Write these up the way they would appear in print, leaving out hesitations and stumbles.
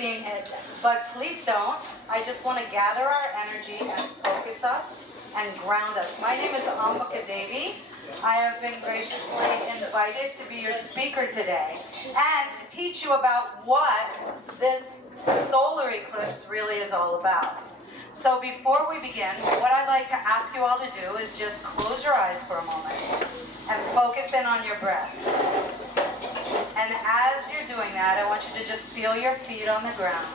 seeing it, but please don't. I just want to gather our energy and focus us and ground us. My name is Ambika Devi. I have been graciously invited to be your speaker today and to teach you about what this solar eclipse really is all about. So before we begin, what I'd like to ask you all to do is just close your eyes for a moment and focus in on your breath. And as you're doing that, I want you to just feel your feet on the ground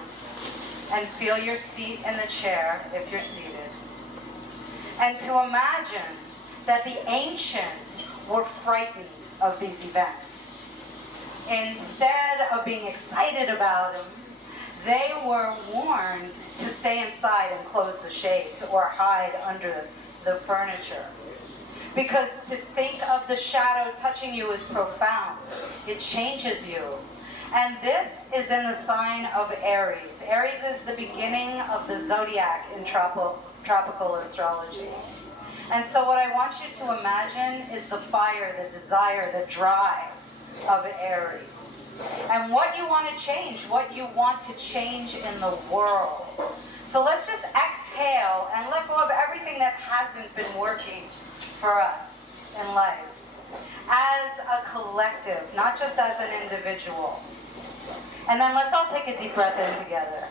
and feel your seat in the chair if you're seated. And to imagine that the ancients were frightened of these events. Instead of being excited about them, they were warned to stay inside and close the shades or hide under the furniture. Because to think of the shadow touching you is profound. It changes you. And this is in the sign of Aries. Aries is the beginning of the zodiac in tropical astrology. And so what I want you to imagine is the fire, the desire, the drive of Aries. And what you want to change, what you want to change in the world. So let's just exhale and let go of everything that hasn't been working for us in life. As a collective, not just as an individual. And then let's all take a deep breath in together.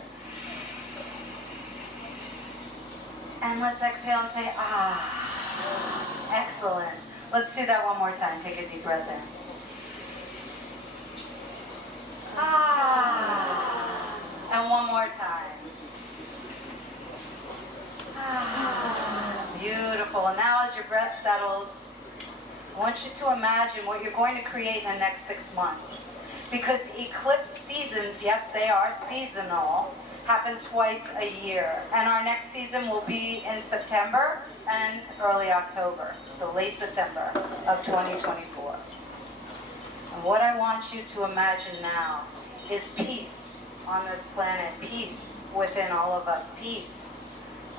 And let's exhale and say, ah. Excellent. Let's do that one more time. Take a deep breath in. Ah. And one more time. Ah. Beautiful. And now as your breath settles, I want you to imagine what you're going to create in the next 6 months. Because eclipse seasons, yes, they are seasonal, happen twice a year. And our next season will be in September and early October, so late September of 2024. And what I want you to imagine now is peace on this planet, peace within all of us, peace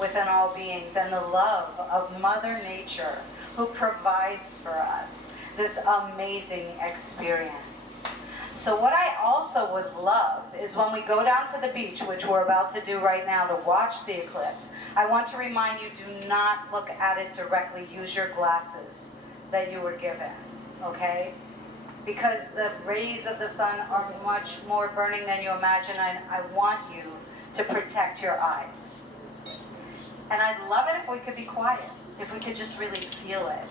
within all beings, and the love of Mother Nature who provides for us this amazing experience. So what I also would love is when we go down to the beach, which we're about to do right now to watch the eclipse, I want to remind you, do not look at it directly. Use your glasses that you were given, okay? Because the rays of the sun are much more burning than you imagine, and I want you to protect your eyes. And I'd love it if we could be quiet, if we could just really feel it.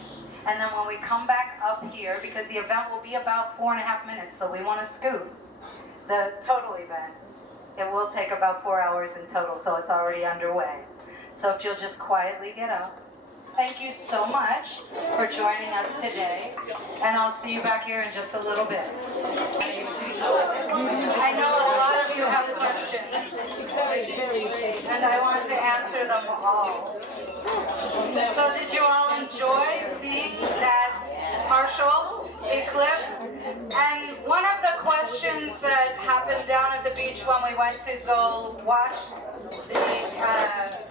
And then when we come back up here, because the event will be about 4.5 minutes, so we want to scoot the total event. It will take about 4 hours in total, so it's already underway. So if you'll just quietly get up. Thank you so much for joining us today, and I'll see you back here in just a little bit. I know a lot of you have questions, and I want to answer them all. So did you all enjoy seeing that partial eclipse? And one of the questions that happened down at the beach when we went to go watch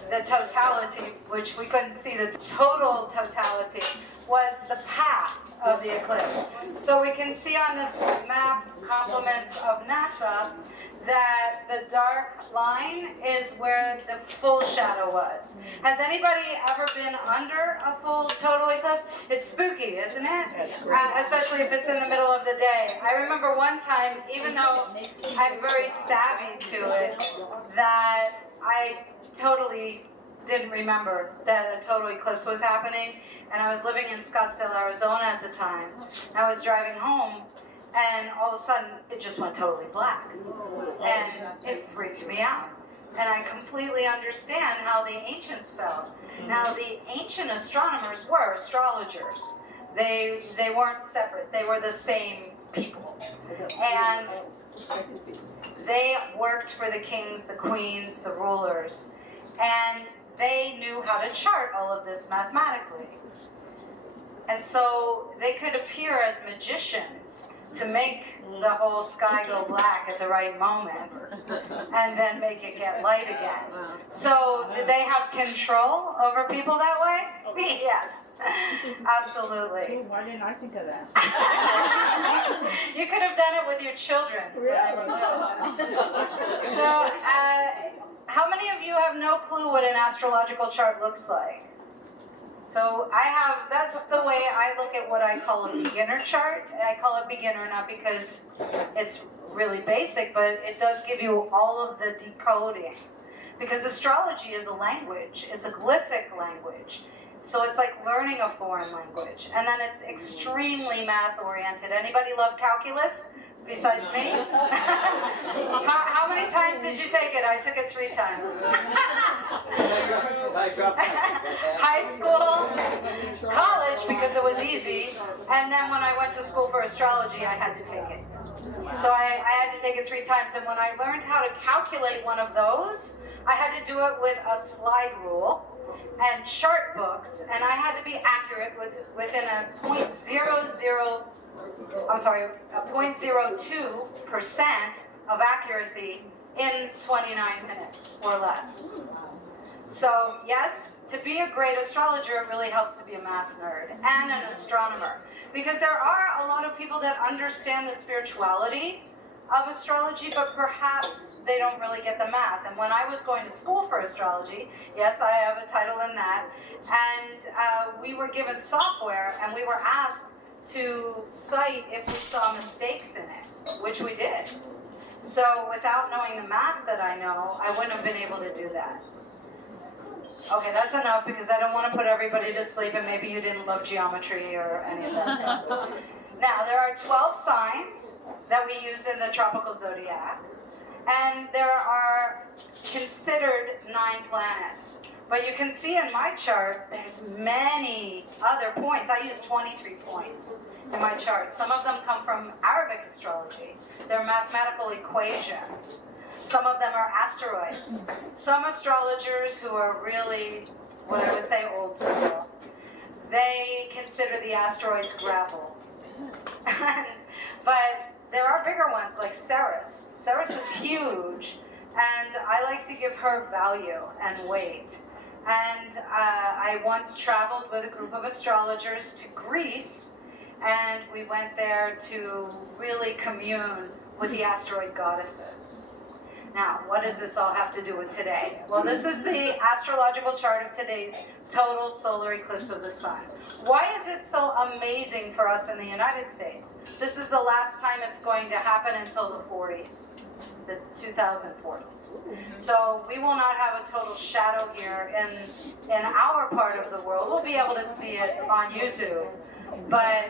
the totality, which we couldn't see the total totality, was the path of the eclipse. So we can see on this map, compliments of NASA, that the dark line is where the full shadow was. Has anybody ever been under a full total eclipse? It's spooky, isn't it? Especially if it's in the middle of the day. I remember one time, even though I'm very savvy to it, that I totally didn't remember that a total eclipse was happening. And I was living in Scottsdale, Arizona at the time. I was driving home, and all of a sudden, it just went totally black. And it freaked me out. And I completely understand how the ancients felt. Now, the ancient astronomers were astrologers. They weren't separate. They were the same people. And they worked for the kings, the queens, the rulers. And they knew how to chart all of this mathematically. And so they could appear as magicians to make the whole sky go black at the right moment and then make it get light again. So did they have control over people that way? Yes, absolutely. Why didn't I think of that? You could have done it with your children. So how many of you have no clue what an astrological chart looks like? So that's the way I look at what I call a beginner chart. I call it beginner not because it's really basic, but it does give you all of the decoding. Because astrology is a language. It's a glyphic language. So it's like learning a foreign language. And then it's extremely math-oriented. Anybody love calculus besides me? How many times did you take it? I took it 3 times. High school, college, because it was easy. And then when I went to school for astrology, I had to take it. So I had to take it 3 times. And when I learned how to calculate one of those, I had to do it with a slide rule and chart books, and I had to be accurate within a 0.02% of accuracy in 29 minutes or less. So yes, to be a great astrologer, it really helps to be a math nerd and an astronomer, because there are a lot of people that understand the spirituality of astrology, but perhaps they don't really get the math. And when I was going to school for astrology, yes, I have a title in that, and we were given software, and we were asked to cite if we saw mistakes in it, which we did. So without knowing the math that I know, I wouldn't have been able to do that. Okay, that's enough, because I don't want to put everybody to sleep, and maybe you didn't love geometry or any of that stuff. Now, there are 12 signs that we use in the tropical zodiac, and there are considered 9 planets. But you can see in my chart, there's many other points. I use 23 points in my chart. Some of them come from Arabic astrology. They're mathematical equations. Some of them are asteroids. Some astrologers who are really, what I would say, old school, they consider the asteroids gravel. But there are bigger ones like Ceres. Ceres is huge, and I like to give her value and weight. And I once traveled with a group of astrologers to Greece, and we went there to really commune with the asteroid goddesses. Now, what does this all have to do with today? Well, this is the astrological chart of today's total solar eclipse of the sun. Why is it so amazing for us in the United States? This is the last time it's going to happen until the 40s, the 2040s. So we will not have a total shadow here in our part of the world. We'll be able to see it on YouTube. But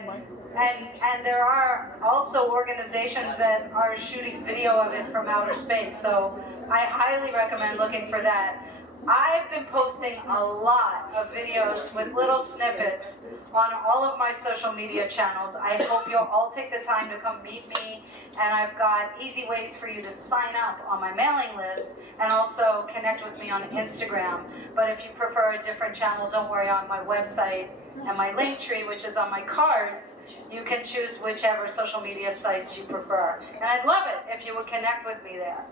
and there are also organizations that are shooting video of it from outer space. So I highly recommend looking for that. I've been posting a lot of videos with little snippets on all of my social media channels. I hope you'll all take the time to come meet me, and I've got easy ways for you to sign up on my mailing list and also connect with me on Instagram. But if you prefer a different channel, don't worry, on my website and my link tree, which is on my cards, you can choose whichever social media sites you prefer. And I'd love it if you would connect with me there.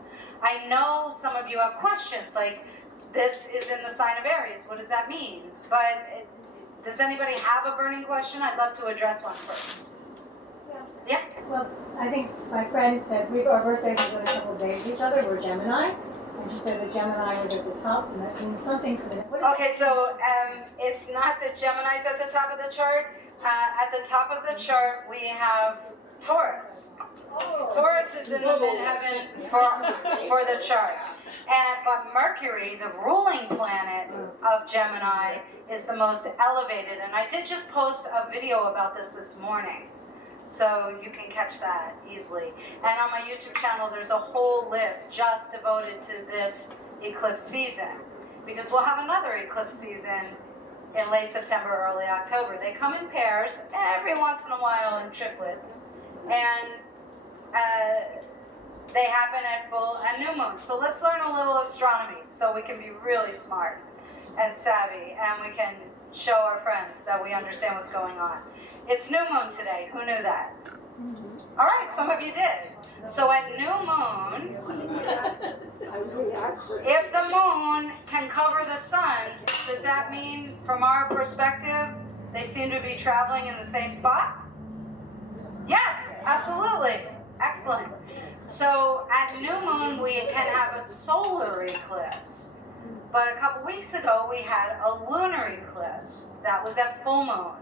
I know some of you have questions like, this is in the sign of Aries. What does that mean? But does anybody have a burning question? I'd love to address one first. Yeah? Well, I think my friend said our birthdays were within a couple of days of each other. We're Gemini. And she said that Gemini was at the top, and that means something for the... Okay, so it's not the Gemini's at the top of the chart. At the top of the chart, we have Taurus. Taurus is in the midheaven for the chart. But Mercury, the ruling planet of Gemini, is the most elevated. And I did just post a video about this morning, so you can catch that easily. And on my YouTube channel, there's a whole list just devoted to this eclipse season, because we'll have another eclipse season in late September, early October. They come in pairs every once in a while in triplet, and they happen at full and new moon. So let's learn a little astronomy so we can be really smart and savvy, and we can show our friends that we understand what's going on. It's new moon today. Who knew that? All right, some of you did. So at new moon, if the moon can cover the sun, does that mean, from our perspective, they seem to be traveling in the same spot? Yes, absolutely. Excellent. So at new moon, we can have a solar eclipse. But a couple weeks ago, we had a lunar eclipse. That was at full moon.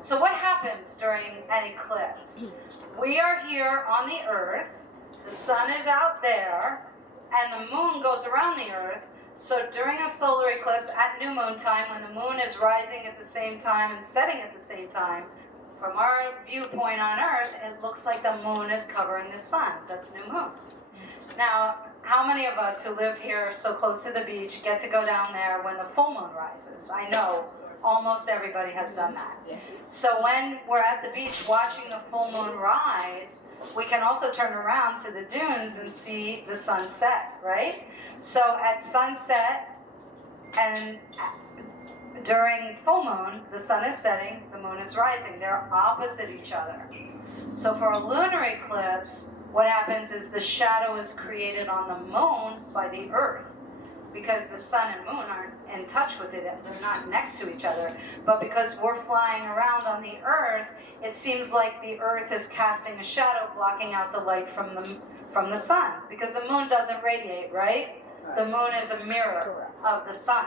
So what happens during an eclipse? We are here on the Earth, the sun is out there, and the moon goes around the Earth. So during a solar eclipse at new moon time, when the moon is rising at the same time and setting at the same time, from our viewpoint on Earth, it looks like the moon is covering the sun. That's new moon. Now, how many of us who live here so close to the beach get to go down there when the full moon rises? I know almost everybody has done that. So when we're at the beach watching the full moon rise, we can also turn around to the dunes and see the sunset, right? So at sunset and during full moon, the sun is setting, the moon is rising. They're opposite each other. So for a lunar eclipse, what happens is the shadow is created on the moon by the Earth, because the sun and moon aren't in touch with it, they're not next to each other. But because we're flying around on the Earth, it seems like the Earth is casting a shadow, blocking out the light from the sun, because the moon doesn't radiate, right? The moon is a mirror of the sun.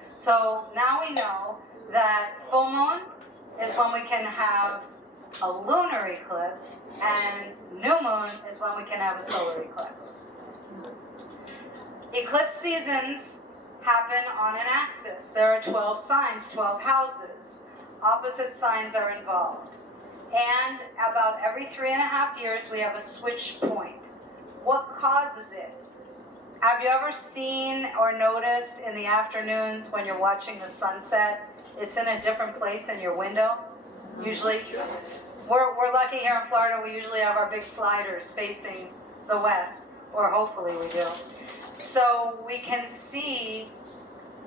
So now we know that full moon is when we can have a lunar eclipse, and new moon is when we can have a solar eclipse. Eclipse seasons happen on an axis. There are 12 signs, 12 houses. Opposite signs are involved. And about every 3.5 years, we have a switch point. What causes it? Have you ever seen or noticed in the afternoons when you're watching the sunset, it's in a different place in your window? Usually, we're lucky here in Florida, we usually have our big sliders facing the west, or hopefully we do. So we can see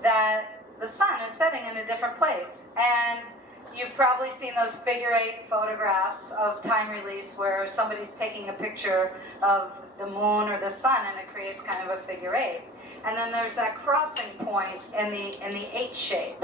that the sun is setting in a different place. And you've probably seen those figure-8 photographs of time release where somebody's taking a picture of the moon or the sun and it creates kind of a figure-8. And then there's that crossing point in the 8 shape.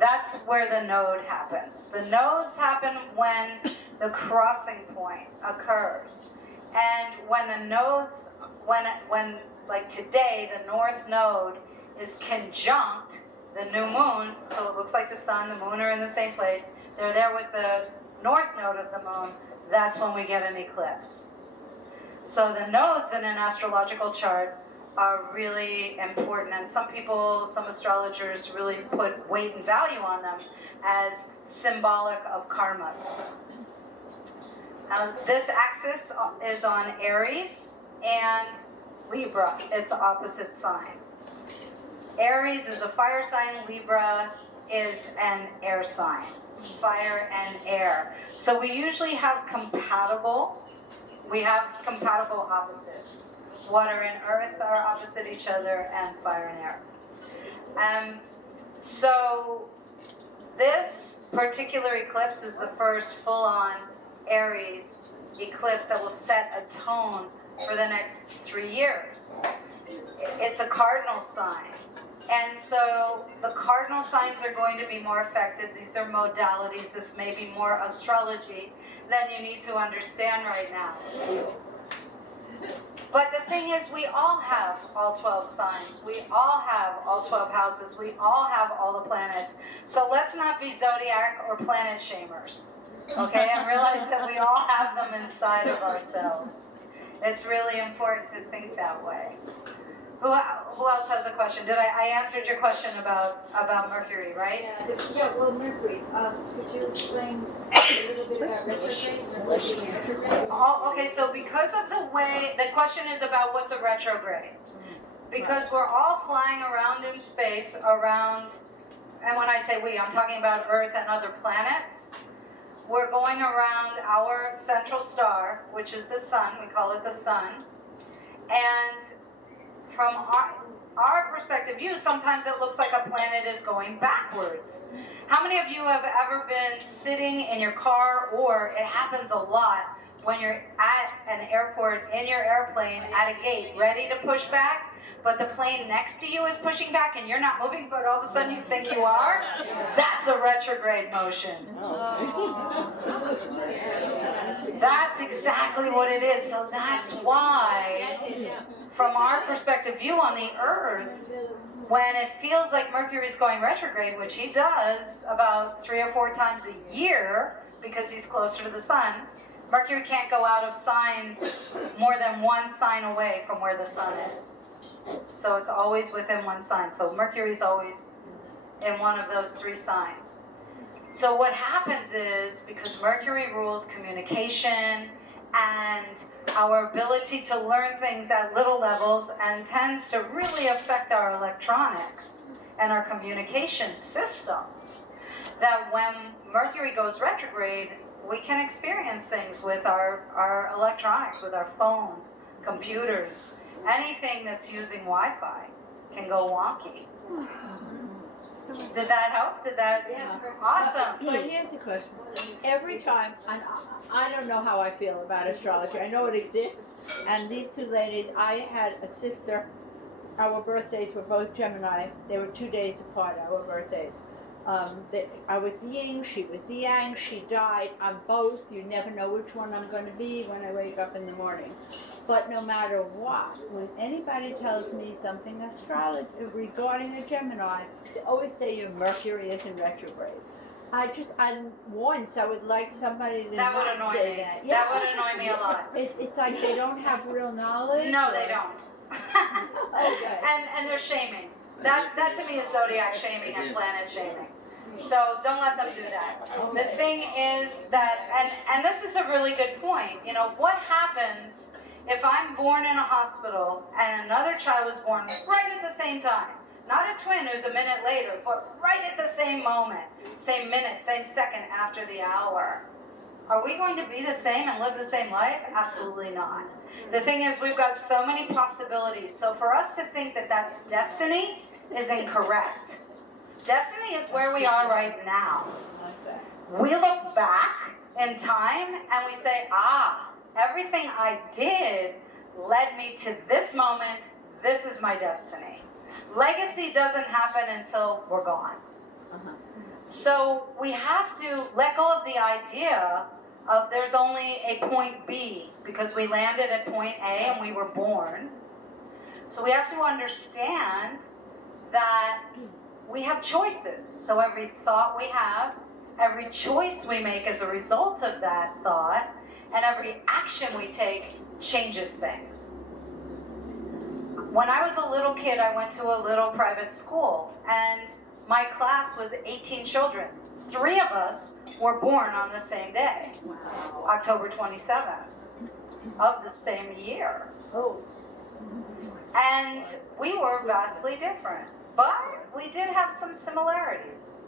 That's where the node happens. The nodes happen when the crossing point occurs. And when the nodes, when like today, the north node is conjunct the new moon, so it looks like the sun, the moon are in the same place. They're there with the north node of the moon. That's when we get an eclipse. So the nodes in an astrological chart are really important, and some people, some astrologers really put weight and value on them as symbolic of karmas. This axis is on Aries and Libra. It's opposite sign. Aries is a fire sign, Libra is an air sign. Fire and air. So we usually have compatible opposites. Water and earth are opposite each other, and fire and air. So this particular eclipse is the first full-on Aries eclipse that will set a tone for the next 3 years. It's a cardinal sign. And so the cardinal signs are going to be more affected. These are modalities. This may be more astrology than you need to understand right now. But the thing is, we all have all 12 signs. We all have all 12 houses. We all have all the planets. So let's not be zodiac or planet shamers, okay? And realize that we all have them inside of ourselves. It's really important to think that way. Who else has a question? I answered your question about Mercury, right? Yeah, well, Mercury, could you explain a little bit about retrograde? Oh, okay, so because of the way, the question is about what's a retrograde. Because we're all flying around in space around, and when I say we, I'm talking about Earth and other planets. We're going around our central star, which is the sun, we call it the sun. And from our perspective view, sometimes it looks like a planet is going backwards. How many of you have ever been sitting in your car, or it happens a lot when you're at an airport, in your airplane, at a gate, ready to push back, but the plane next to you is pushing back and you're not moving, but all of a sudden you think you are? That's a retrograde motion. That's exactly what it is. So that's why, from our perspective view on the Earth, when it feels like Mercury's going retrograde, which he does about 3 or 4 times a year because he's closer to the sun, Mercury can't go out of sign more than 1 sign away from where the sun is. So it's always within 1 sign. So Mercury's always in one of those 3 signs. So what happens is, because Mercury rules communication and our ability to learn things at little levels and tends to really affect our electronics and our communication systems, that when Mercury goes retrograde, we can experience things with our electronics, with our phones, computers, anything that's using Wi-Fi can go wonky. Did that help? Did that? Yeah. Awesome. But here's the question. Every time, and I don't know how I feel about astrology. I know it exists. And these 2 ladies, I had a sister. Our birthdays were both Gemini. They were 2 days apart, our birthdays. I was the yin, she was the yang. She died. I'm both. You never know which one I'm going to be when I wake up in the morning. But no matter what, when anybody tells me something astrology regarding a Gemini, they always say your Mercury is in retrograde. Once I would like somebody to That would not annoy say me. that. That would annoy me a lot. It's like they don't have real knowledge. No, they don't. Okay. And they're shaming. That to me is zodiac shaming and planet shaming. So don't let them do that. The thing is that, and this is a really good point, you know, what happens if I'm born in a hospital and another child is born right at the same time? Not a twin who's a minute later, but right at the same moment, same minute, same second after the hour. Are we going to be the same and live the same life? Absolutely not. The thing is, we've got so many possibilities. So for us to think that that's destiny is incorrect. Destiny is where we are right now. We look back in time and we say, everything I did led me to this moment. This is my destiny. Legacy doesn't happen until we're gone. So we have to let go of the idea of there's only a point B because we landed at point A and we were born. So we have to understand that we have choices. So every thought we have, every choice we make as a result of that thought, and every action we take changes things. When I was a little kid, I went to a little private school, and my class was 18 children. 3 of us were born on the same day, October 27th of the same year. And we were vastly different, but we did have some similarities.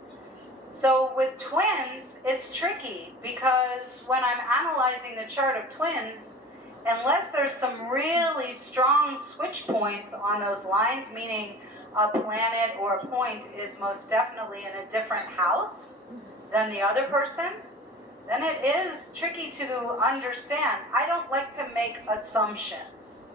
So with twins, it's tricky because when I'm analyzing the chart of twins, unless there's some really strong switch points on those lines, meaning a planet or a point is most definitely in a different house than the other person, then it is tricky to understand. I don't like to make assumptions.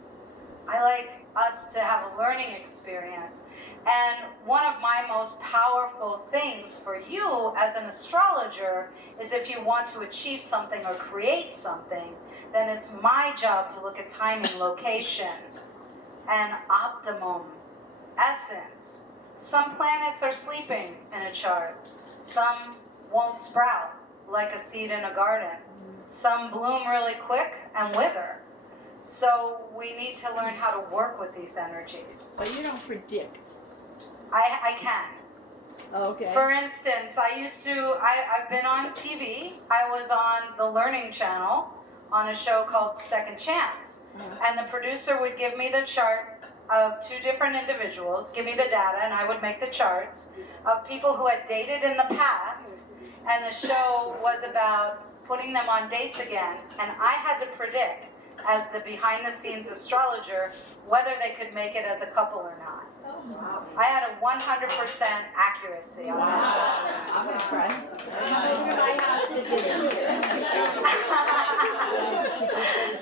I like us to have a learning experience. And one of my most powerful things for you as an astrologer is if you want to achieve something or create something, then it's my job to look at timing, location, and optimum essence. Some planets are sleeping in a chart. Some won't sprout like a seed in a garden. Some bloom really quick and wither. So we need to learn how to work with these energies. But you don't predict. I can. Okay. For instance, I've been on TV. I was on the Learning Channel on a show called Second Chance. And the producer would give me the chart of 2 different individuals, give me the data, and I would make the charts of people who had dated in the past. And the show was about putting them on dates again. And I had to predict, as the behind-the-scenes astrologer, whether they could make it as a couple or not. I had a 100% accuracy on that show. I'm impressed. Come over to my house to dinner.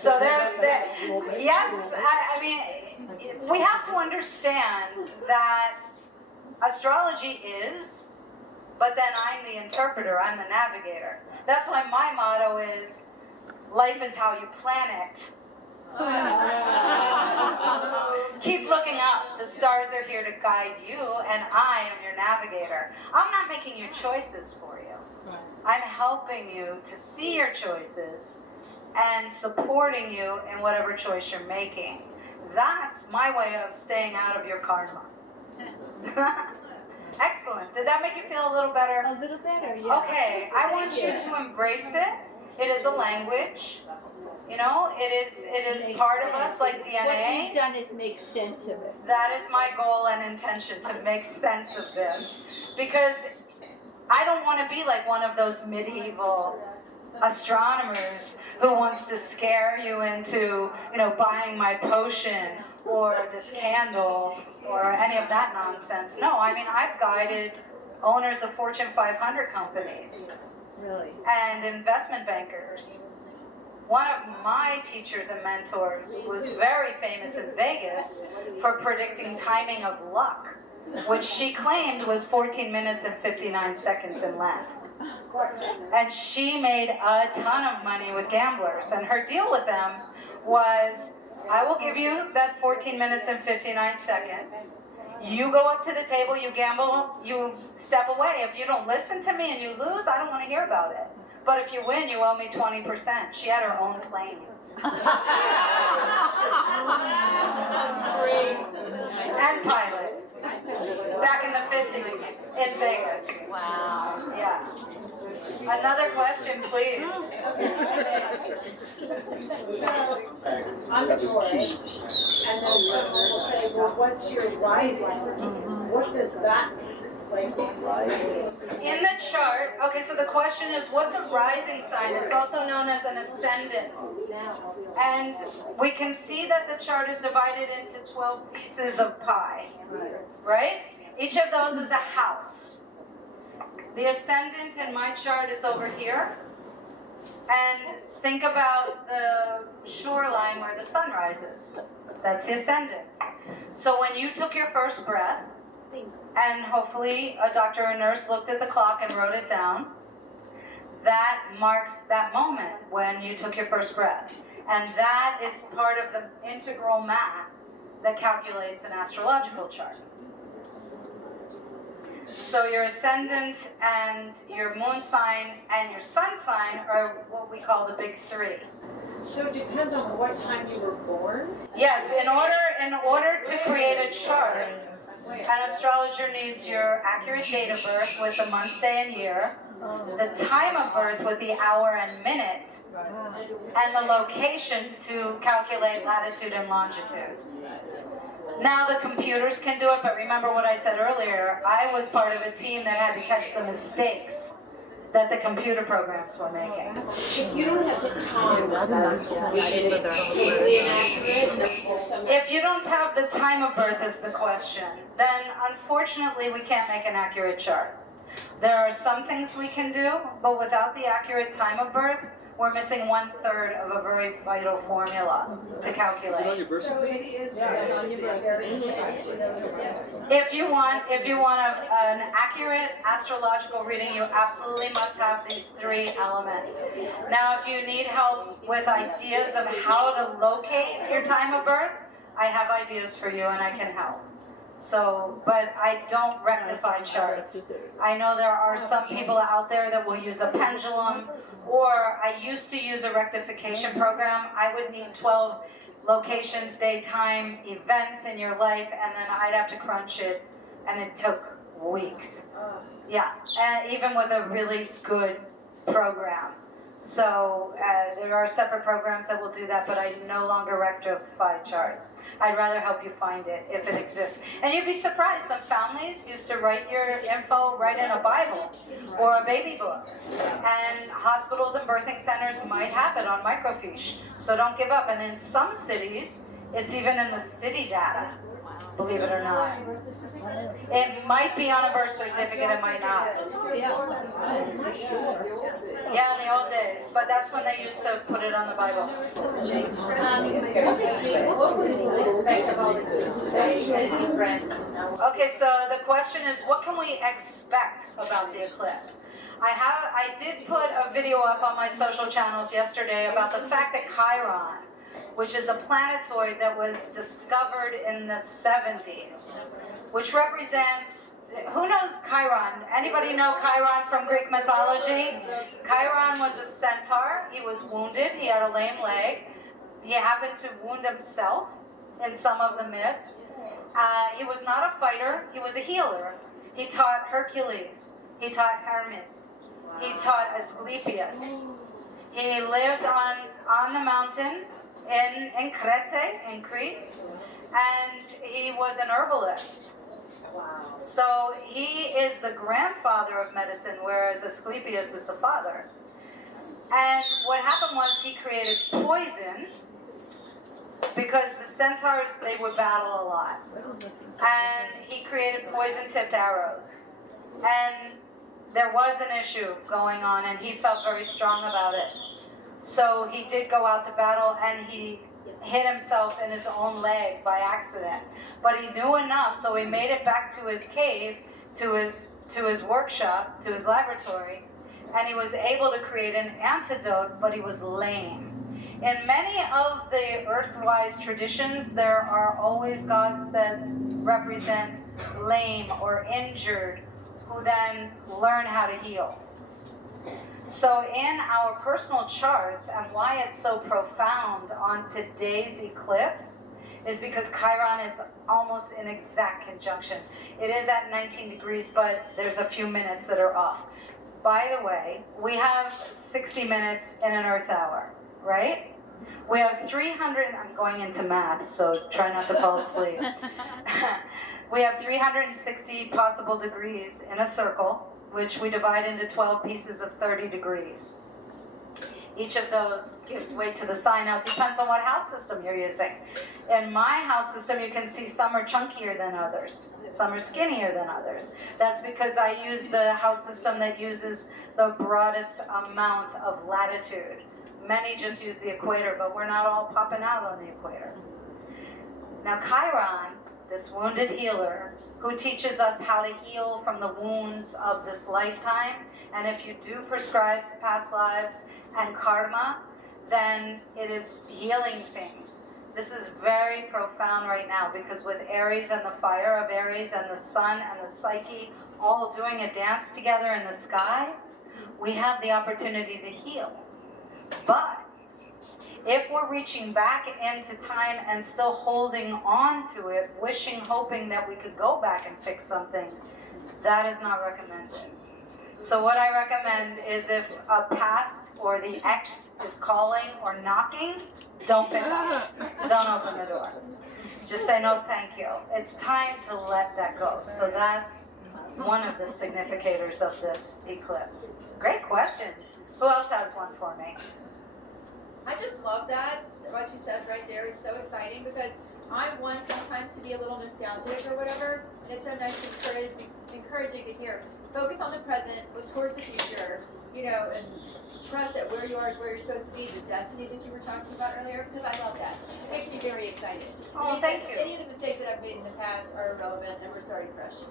So yes, I mean, we have to understand that astrology is, but then I'm the interpreter, I'm the navigator. That's why my motto is, life is how you plan it. Keep looking up. The stars are here to guide you, and I am your navigator. I'm not making your choices for you. I'm helping you to see your choices and supporting you in whatever choice you're making. That's my way of staying out of your karma. Excellent. Did that make you feel a little better? A little better, yeah. Okay, I want you to embrace it. It is a language. You know, it is part of us, like DNA. What you've done is make sense of it. That is my goal and intention, to make sense of this. Because I don't want to be like one of those medieval astronomers who wants to scare you into, buying my potion or this candle or any of that nonsense. No, I mean, I've guided owners of Fortune 500 companies. Really? And investment bankers. One of my teachers and mentors was very famous in Vegas for predicting timing of luck, which she claimed was 14 minutes and 59 seconds in land. And she made a ton of money with gamblers. And her deal with them was, I will give you that 14 minutes and 59 seconds. You go up to the table, you gamble, you step away. If you don't listen to me and you lose, I don't want to hear about it. But if you win, you owe me 20%. She had her own plane. That's great. And pilot. Back in the 50s in Vegas. Wow. Yeah. Another question, please. I'm a Taurus, and then someone will say, well, what's your rising? What does that mean? Like, In the chart, okay, so the question is, what's a rising sign? It's also known as an ascendant. And we can see that the chart is divided into 12 pieces of pie, right? Each of those is a house. The ascendant in my chart is over here. And think about the shoreline where the sun rises. That's the ascendant. So when you took your first breath, and hopefully a doctor or nurse looked at the clock and wrote it down, that marks that moment when you took your first breath. And that is part of the integral math that calculates an astrological chart. So your ascendant and your moon sign and your sun sign are what we call the big three. so it depends on what time you were born? Yes, in order to create a chart, an astrologer needs your accurate date of birth with the month, day, and year, the time of birth with the hour and minute, and the location to calculate latitude and longitude. Now the computers can do it, but remember what I said earlier, I was part of a team that had to catch the mistakes that the computer programs were making. If you don't have the time, is it completely inaccurate? If you don't have the time of birth is the question, then unfortunately we can't make an accurate chart. There are some things we can do, but without the accurate time of birth, we're missing 1/3 of a very vital formula to calculate. So it is very If you want an accurate astrological reading, you absolutely must have these three elements. Now, if you need help with ideas of how to locate your time of birth, I have ideas for you and I can help. So, but I don't rectify charts. I know there are some people out there that will use a pendulum, or I used to use a rectification program. I would need 12 locations, daytime, events in your life, and then I'd have to crunch it, and it took weeks. Yeah, and even with a really good program. So there are separate programs that will do that, but I no longer rectify charts. I'd rather help you find it if it exists. And you'd be surprised, some families used to write your info right in a Bible or a baby book. And hospitals and birthing centers might have it on microfiche. So don't give up. And in some cities, it's even in the city data, believe it or not. It might be on a birth certificate, it might not. Yeah, in the old days. but that's when they used to put it on the Bible. What would you expect about the eclipse today? Any different? Okay, so the question is, what can we expect about the eclipse? I did put a video up on my social channels yesterday about the fact that Chiron, which is a planetoid that was discovered in the 70s, which represents, who knows Chiron? Anybody know Chiron from Greek mythology? Chiron was a centaur. He was wounded. He had a lame leg. He happened to wound himself in some of the myths. He was not a fighter. He was a healer. He taught Hercules. He taught Hermes. He taught Asclepius. He lived on the mountain in Crete, in Crete, and he was an herbalist. So he is the grandfather of medicine, whereas Asclepius is the father. And what happened was he created poison, because the centaurs, they would battle a lot. And he created poison-tipped arrows. And there was an issue going on, and he felt very strong about it. So he did go out to battle, and he hit himself in his own leg by accident. But he knew enough, so he made it back to his cave, to his workshop, to his laboratory, and he was able to create an antidote, but he was lame. In many of the earthwise traditions, there are always gods that represent lame or injured, who then learn how to heal. So in our personal charts, and why it's so profound on today's eclipse, is because Chiron is almost in exact conjunction. It is at 19 degrees, but there's a few minutes that are off. By the way, we have 60 minutes in an Earth hour, right? We have 300, I'm going into math, so try not to fall asleep. We have 360 possible degrees in a circle, which we divide into 12 pieces of 30 degrees. Each of those gives weight to the sign. Now, it depends on what house system you're using. In my house system, you can see some are chunkier than others. Some are skinnier than others. That's because I use the house system that uses the broadest amount of latitude. Many just use the equator, but we're not all popping out on the equator. Now, Chiron, this wounded healer, who teaches us how to heal from the wounds of this lifetime, and if you do prescribe to past lives and karma, then it is healing things. This is very profound right now, because with Aries and the fire of Aries and the sun and the psyche all doing a dance together in the sky, we have the opportunity to heal. But if we're reaching back into time and still holding on to it, wishing, hoping that we could go back and fix something, that is not recommended. So what I recommend is, if a past or the ex is calling or knocking, don't pick up. Don't open the door. Just say, no, thank you. It's time to let that go. So that's one of the significators of this eclipse. Great questions. Who else has one for me? I just love that, what you said right there. It's so exciting, because I want sometimes to be a little nostalgic or whatever. It's so nice and encouraging to hear. Focus on the present, look towards the future, and trust that where you are is where you're supposed to be, the destiny that you were talking about earlier, because I love that. It makes me very excited. Oh, thank you. Any of the mistakes that I've made in the past are irrelevant, and we're starting fresh.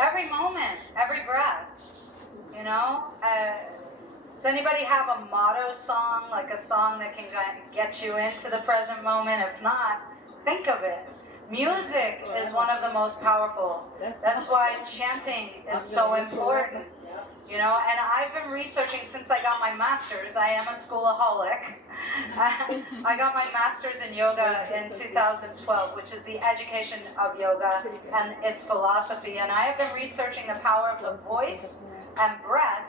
Every moment, every breath, does anybody have a motto song, like a song that can get you into the present moment? If not, think of it. Music is one of the most powerful. That's why chanting is so important. And I've been researching since I got my master's. I am a schoolaholic. I got my master's in yoga in 2012, which is the education of yoga and its philosophy. And I have been researching the power of the voice and breath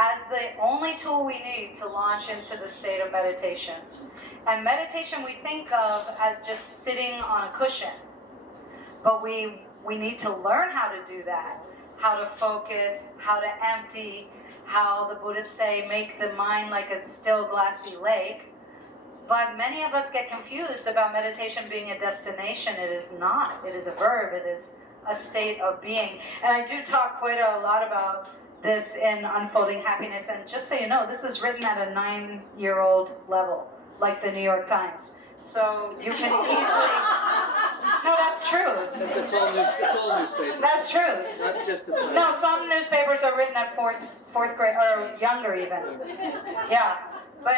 as the only tool we need to launch into the state of meditation. And meditation we think of as just sitting on a cushion. But we need to learn how to do that. How to focus, how to empty, how the Buddhists say, make the mind like a still glassy lake. But many of us get confused about meditation being a destination. It is not. It is a verb. It is a state of being. And I do talk quite a lot about this in Unfolding Happiness. And just so you know, this is written at a 9-year-old level, like the New York Times. So you can easily. No, that's true. It's all newspaper. That's true. Not just the Times. No, some newspapers are written at fourth grade or younger even. Yeah, but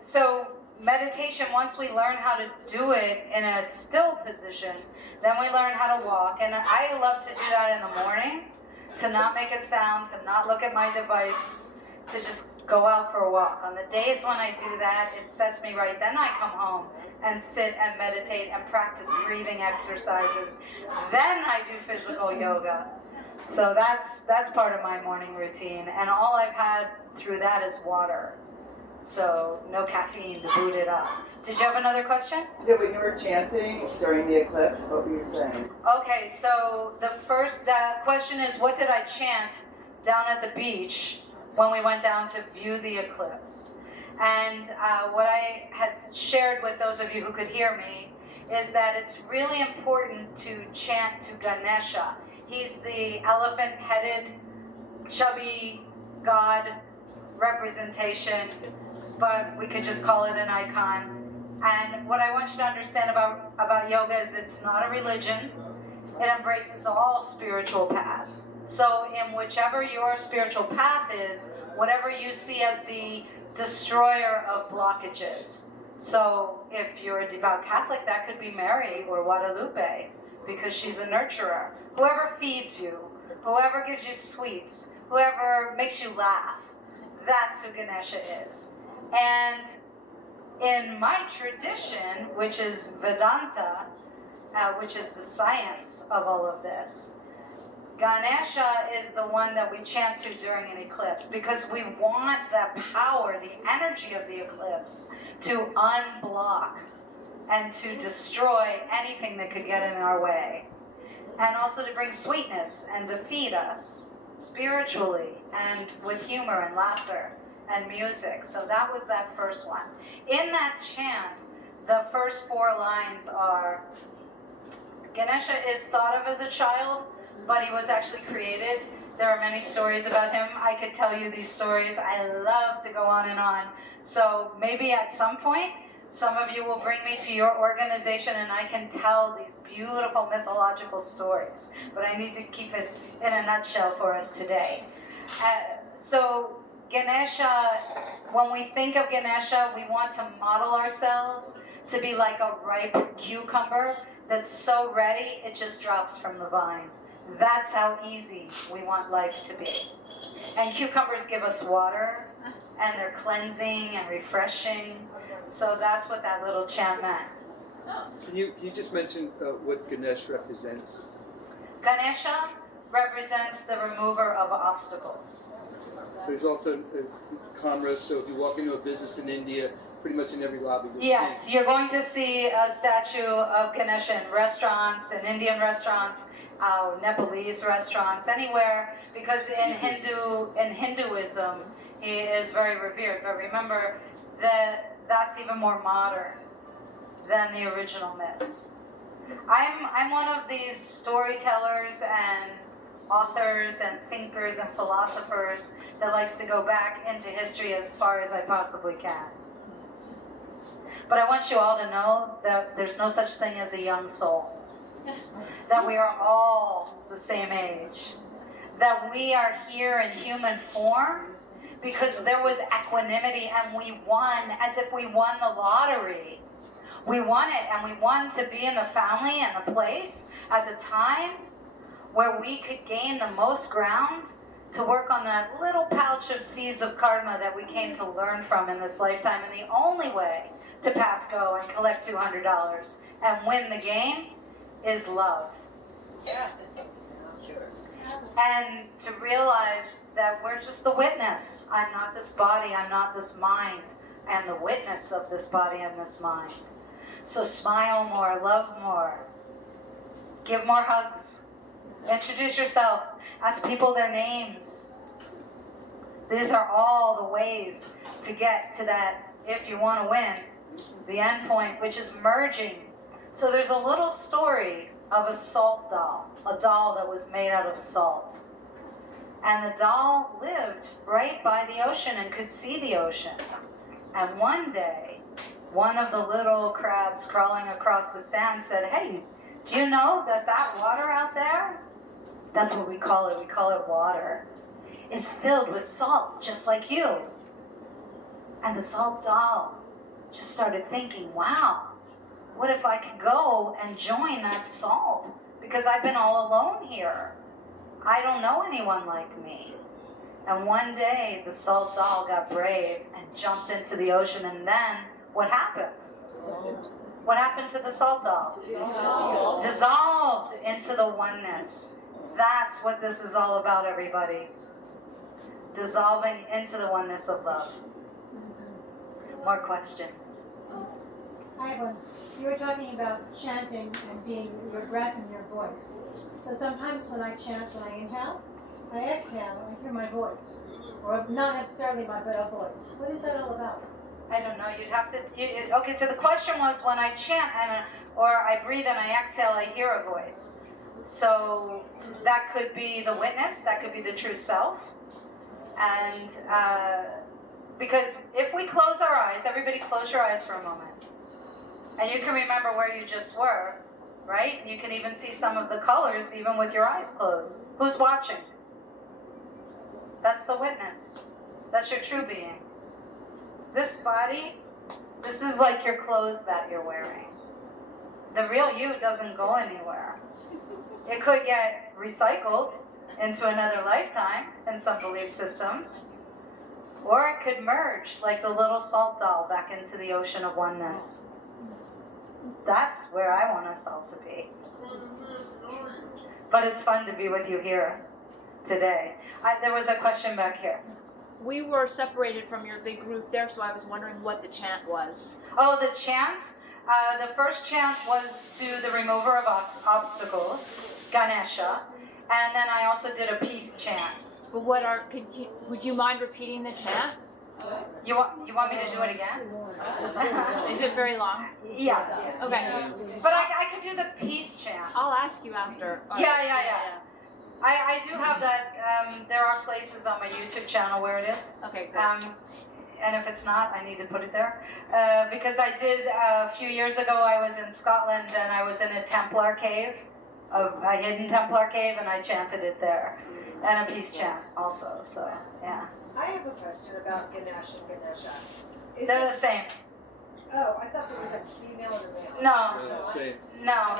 so meditation. Once we learn how to do it in a still position, then we learn how to walk. And I love to do that in the morning, to not make a sound, to not look at my device, to just go out for a walk. On the days when I do that, it sets me right. Then I come home and sit and meditate and practice breathing exercises. Then I do physical yoga. So that's part of my morning routine. And all I've had through that is water. So no caffeine to boot it up. Did you have another question? Yeah, when you were chanting during the eclipse, what were you saying? Okay, so the first question is, what did I chant down at the beach when we went down to view the eclipse? And what I had shared with those of you who could hear me is that it's really important to chant to Ganesha. He's the elephant-headed, chubby god representation, but we could just call it an icon. And what I want you to understand about yoga is it's not a religion. It embraces all spiritual paths. So in whichever your spiritual path is, whatever you see as the destroyer of blockages. So if you're a devout Catholic, that could be Mary or Guadalupe, because she's a nurturer. Whoever feeds you, whoever gives you sweets, whoever makes you laugh, that's who Ganesha is. And in my tradition, which is Vedanta, which is the science of all of this, Ganesha is the one that we chant to during an eclipse, because we want the power, the energy of the eclipse to unblock and to destroy anything that could get in our way. And also to bring sweetness and to feed us spiritually and with humor and laughter and music. So that was that first one. In that chant, the first 4 lines are, Ganesha is thought of as a child, but he was actually created. There are many stories about him. I could tell you these stories. I love to go on and on. So maybe at some point, some of you will bring me to your organization and I can tell these beautiful mythological stories. But I need to keep it in a nutshell for us today. So Ganesha, when we think of Ganesha, we want to model ourselves to be like a ripe cucumber that's so ready, it just drops from the vine. That's how easy we want life to be. And cucumbers give us water, and they're cleansing and refreshing. So that's what that little chant meant. Can you just mention what Ganesh represents? Ganesha represents the remover of obstacles. So he's also commerce. So if you walk into a business in India, pretty much in every lobby you'll Yes, see. you're going to see a statue of Ganesha in restaurants, in Indian restaurants, Nepalese restaurants, anywhere, because in Hinduism, he is very revered. But remember that that's even more modern than the original myths. I'm one of these storytellers and authors and thinkers and philosophers that likes to go back into history as far as I possibly can. But I want you all to know that there's no such thing as a young soul. That we are all the same age. That we are here in human form because there was equanimity and we won as if we won the lottery. We won it, and we won to be in the family and the place at the time where we could gain the most ground to work on that little pouch of seeds of karma that we came to learn from in this lifetime. And the only way to pass go and collect $200 and win the game is love. Yes. Sure. And to realize that we're just the witness. I'm not this body, I'm not this mind. I am the witness of this body and this mind. So smile more, love more, give more hugs, introduce yourself, ask people their names. These are all the ways to get to that, if you want to win, the end point, which is merging. So there's a little story of a salt doll, a doll that was made out of salt. And the doll lived right by the ocean and could see the ocean. And one day, one of the little crabs crawling across the sand said, "Hey, do you know that water out there," that's what we call it water, "is filled with salt, just like you?" And the salt doll just started thinking, wow, what if I could go and join that salt? Because I've been all alone here. I don't know anyone like me. And one day, the salt doll got brave and jumped into the ocean, and then what happened? What happened to the salt doll? Dissolved into the oneness. That's what this is all about, everybody. Dissolving into the oneness of love. More questions? I have one. You were talking about chanting and being your breath and your voice. So sometimes when I chant, when I inhale, I exhale, I hear my voice. Or not necessarily my but a voice. What is that all about? I don't know. You'd have to. Okay, so the question was when I chant or I breathe and I exhale, I hear a voice. So that could be the witness. That could be the true self. And because if we close our eyes, everybody close your eyes for a moment. And you can remember where you just were, right? You can even see some of the colors even with your eyes closed. Who's watching? That's the witness. That's your true being. This body, this is like your clothes that you're wearing. The real you doesn't go anywhere. It could get recycled into another lifetime in some belief systems, or it could merge like the little salt doll back into the ocean of oneness. That's where I want us all to be. But it's fun to be with you here today. There was a question back here. We were separated from your big group there, so I was wondering what the chant was. Oh, the chant? The first chant was to the remover of obstacles, Ganesha, and then I also did a peace chant. But would you mind repeating the chant? You want me to do it again? Is it very long? Yeah. Okay. But I could do the peace chant. I'll ask you after. Yeah. I do have that. There are places on my YouTube channel where it is. Okay, good. And if it's not, I need to put it there. Because I did, a few years ago, I was in Scotland and I was in a Templar cave, a hidden Templar cave, and I chanted it there. And a peace chant also, so, yeah. I have a question about Ganesh and Ganesha. They're the same. Oh, I thought there was a female and a male. No. Same. No,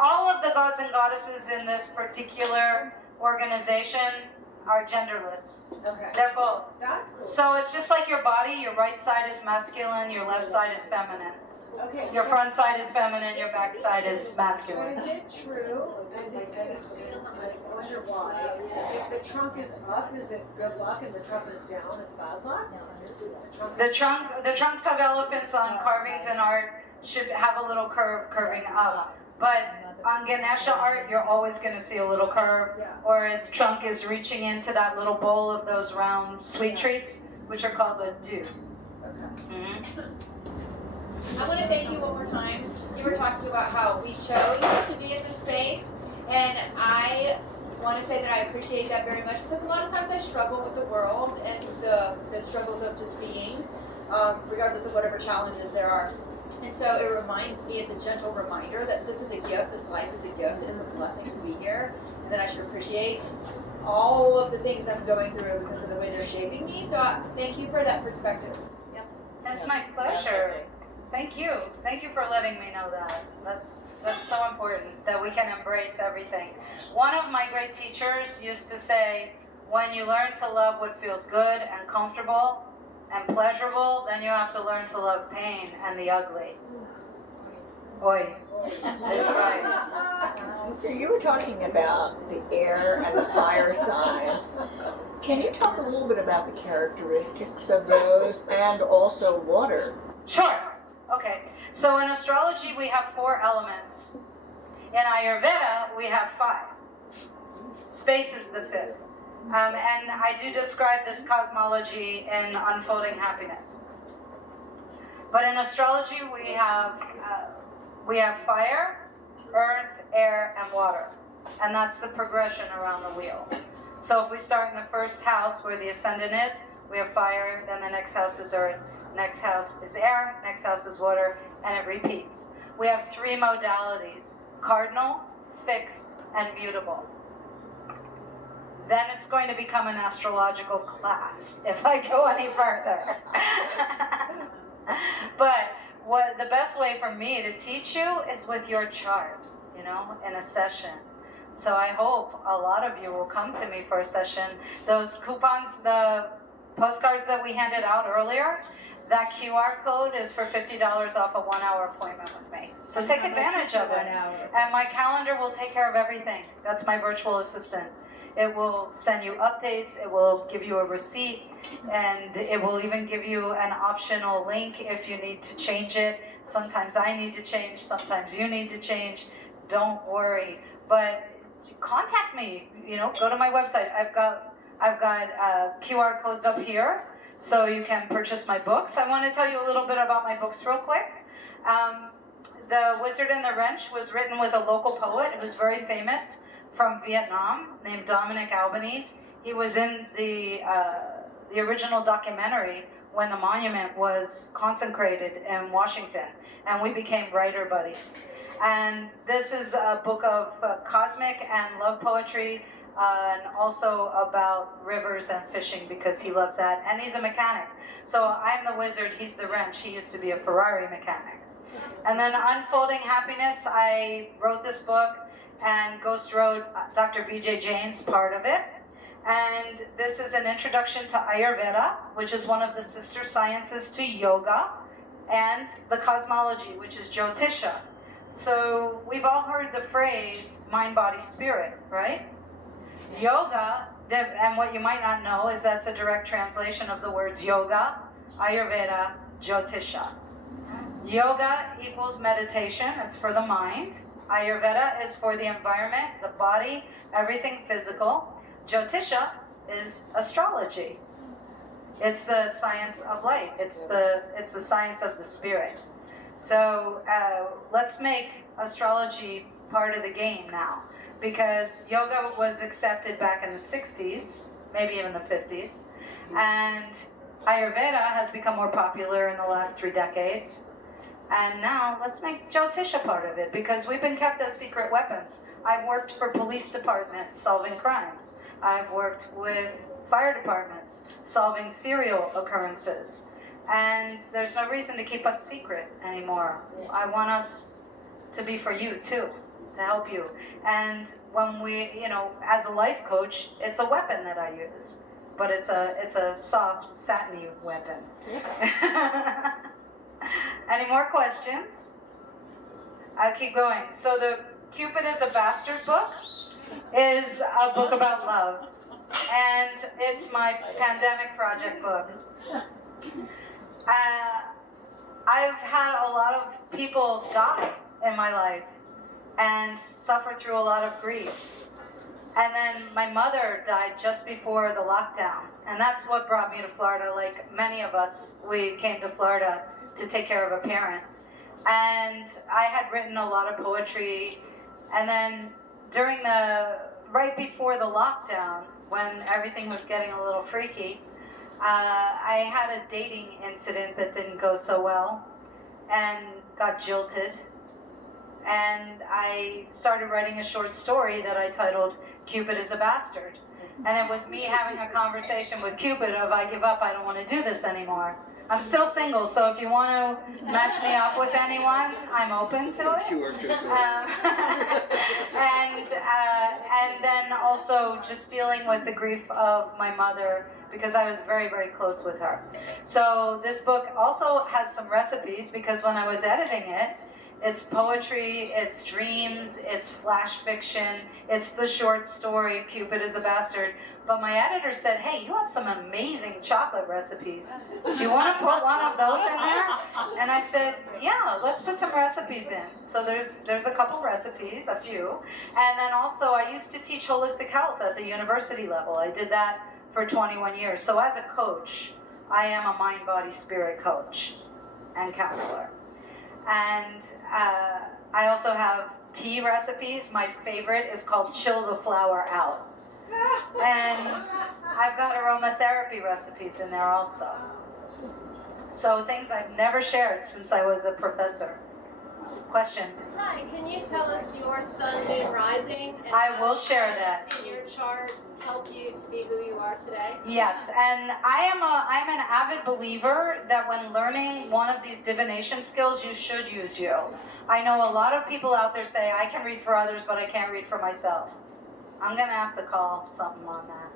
all of the gods and goddesses in this particular organization are genderless. Okay. They're both. That's cool. So it's just like your body, your right side is masculine, your left side is feminine. Okay. Your front side is feminine, your back side is But masculine. is it true, and I wonder why, if the trunk is up, is it good luck, and the trunk is down, it's bad luck? The trunks have elephants on carvings and art should have a little curving up. But on Ganesha art, you're always going to see a little curve, or his trunk is reaching into that little bowl of those round sweet treats, which are called the dew. I want to thank you one more time. You were talking about how we chose to be in this space, and I want to say that I appreciate that very much because a lot of times I struggle with the world and the struggles of just being, regardless of whatever challenges there are. And so it reminds me, it's a gentle reminder that this is a gift, this life is a gift, and it's a blessing to be here, and that I should appreciate all of the things I'm going through because of the way they're shaping me. So thank you for that perspective. That's my pleasure. Thank you. Thank you for letting me know that. That's so important that we can embrace everything. One of my great teachers used to say, when you learn to love what feels good and comfortable and pleasurable, then you have to learn to love pain and the ugly. Oi. That's right. So you were talking about the air and the fire signs. Can you talk a little bit about the characteristics of those and also water? Sure. Okay. So in astrology, we have 4 elements. In Ayurveda, we have 5. Space is the 5th. And I do describe this cosmology in Unfolding Happiness. But in astrology, we have fire, earth, air, and water. And that's the progression around the wheel. So if we start in the first house where the ascendant is, we have fire, then the next house is earth, next house is air, next house is water, and it repeats. We have 3 modalities: cardinal, fixed, and mutable. Then it's going to become an astrological class if I go any further. But what the best way for me to teach you is with your chart, you know, in a session. So I hope a lot of you will come to me for a session. Those coupons, the postcards that we handed out earlier, that QR code is for $50 off a 1-hour appointment with me. So take advantage of it. 1 hour. And my calendar will take care of everything. That's my virtual assistant. It will send you updates, it will give you a receipt, and it will even give you an optional link if you need to change it. Sometimes I need to change, sometimes you need to change. Don't worry. But contact me, you know, go to my website. I've got QR codes up here so you can purchase my books. I want to tell you a little bit about my books real quick. The Wizard and the Wrench was written with a local poet who's very famous from Vietnam named Dominic Albanese. He was in the original documentary when the monument was consecrated in Washington, and we became writer buddies. And this is a book of cosmic and love poetry, and also about rivers and fishing because he loves that, and he's a mechanic. So I'm the wizard, he's the wrench. He used to be a Ferrari mechanic. And then Unfolding Happiness, I wrote this book, and Ghost wrote Dr. B.J. Jain's part of it. And this is an introduction to Ayurveda, which is one of the sister sciences to yoga, and the cosmology, which is Jyotisha. So we've all heard the phrase mind, body, spirit, right? Yoga, and what you might not know is that's a direct translation of the words yoga, Ayurveda, Jyotisha. Yoga equals meditation, it's for the mind. Ayurveda is for the environment, the body, everything physical. Jyotisha is astrology. It's the science of light. It's the science of the spirit. So let's make astrology part of the game now, because yoga was accepted back in the 60s, maybe even the 50s, and Ayurveda has become more popular in the last 3 decades. And now let's make Jyotisha part of it, because we've been kept as secret weapons. I've worked for police departments solving crimes. I've worked with fire departments solving serial occurrences. And there's no reason to keep us secret anymore. I want us to be for you too, to help you. And when we, you know, as a life coach, it's a weapon that I use, but it's a soft, satiny weapon. Any more questions? I'll keep going. So the Cupid is a Bastard book is a book about love. And it's my pandemic project book. I've had a lot of people die in my life and suffer through a lot of grief. And then my mother died just before the lockdown. And that's what brought me to Florida. Like many of us, we came to Florida to take care of a parent. And I had written a lot of poetry. And then right before the lockdown, when everything was getting a little freaky, I had a dating incident that didn't go so well and got jilted. And I started writing a short story that I titled Cupid is a Bastard. And it was me having a conversation with Cupid of, I give up, I don't want to do this anymore. I'm still single, so if you want to match me up with anyone, I'm open to it. And then also just dealing with the grief of my mother, because I was very, very close with her. So this book also has some recipes, because when I was editing it, it's poetry, it's dreams, it's flash fiction, it's the short story, Cupid is a Bastard. But my editor said, hey, you have some amazing chocolate recipes. Do you want to put one of those in there? And I said, yeah, let's put some recipes in. So there's a couple recipes, a few. And then also I used to teach holistic health at the university level. I did that for 21 years. So as a coach, I am a mind, body, spirit coach and counselor. And I also have tea recipes. My favorite is called Chill the Flower Out. And I've got aromatherapy recipes in there also. So things I've never shared since I was a professor. Question? Hi, can you tell us your sun, moon, rising? And I how will share planets that. in your chart help you to be who you are today? Yes, and I'm an avid believer that when learning one of these divination skills, you should use you. I know a lot of people out there say, I can read for others, but I can't read for myself. I'm gonna have to call something on that.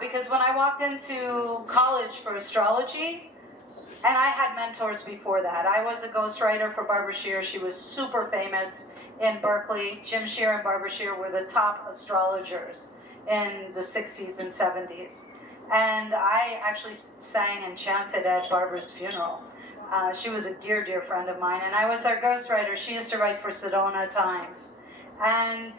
Because when I walked into college for astrology, and I had mentors before that. I was a ghostwriter for Barbara Shear. She was super famous in Berkeley. Jim Shear and Barbara Shear were the top astrologers in the 60s and 70s. And I actually sang and chanted at Barbara's funeral. She was a dear, dear friend of mine, and I was her ghostwriter. She used to write for Sedona Times. And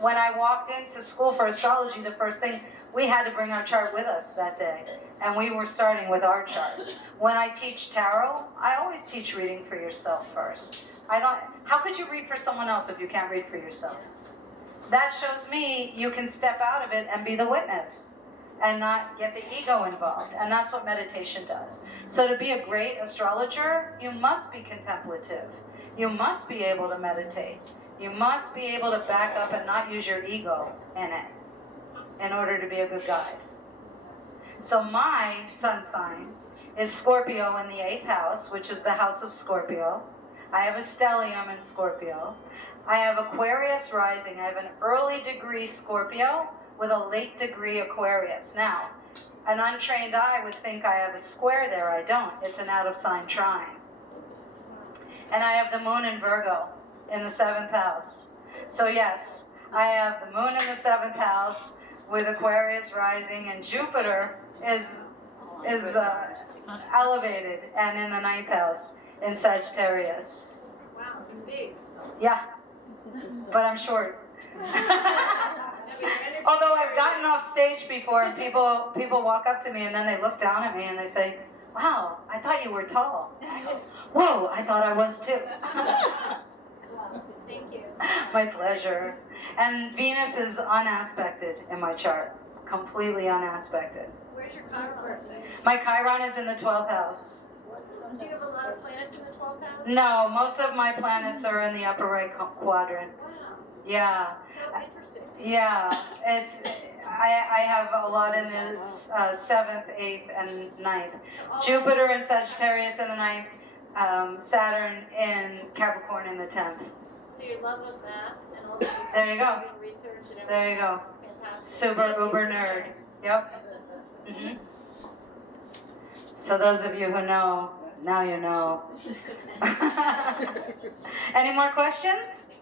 when I walked into school for astrology, the first thing, we had to bring our chart with us that day. And we were starting with our chart. When I teach tarot, I always teach reading for yourself first. How could you read for someone else if you can't read for yourself? That shows me you can step out of it and be the witness and not get the ego involved. And that's what meditation does. So to be a great astrologer, you must be contemplative. You must be able to meditate. You must be able to back up and not use your ego in it in order to be a good guide. So my sun sign is Scorpio in the 8th house, which is the house of Scorpio. I have a stellium in Scorpio. I have Aquarius rising. I have an early degree Scorpio with a late degree Aquarius. Now, an untrained eye would think I have a square there. I don't. It's an out of sign trine. And I have the moon in Virgo in the 7th house. So yes, I have the moon in the 7th house with Aquarius rising, and Jupiter is elevated and in the 9th house in Sagittarius. Wow, big. Yeah, but I'm short. Although I've gotten off stage before and people walk up to me and then they look down at me and they say, wow, I thought you were tall. I go, whoa, I thought I was too. Thank you. My pleasure. And Venus is unaspected in my chart, completely unaspected. Where's your Chiron birthday? My Chiron is in the 12th house. Do you have a lot of planets in the 12th house? No, most of my planets are in the upper right quadrant. Wow, Yeah. so interesting. Yeah, I have a lot in the 7th, 8th, and 9th. Jupiter in Sagittarius in the 9th, Saturn in Capricorn in the 10th. So your love of math and all the There you go. research and everything. There you go. is fantastic. Super uber nerd. Yep. hmm So those of you who know, now you know. Any more questions?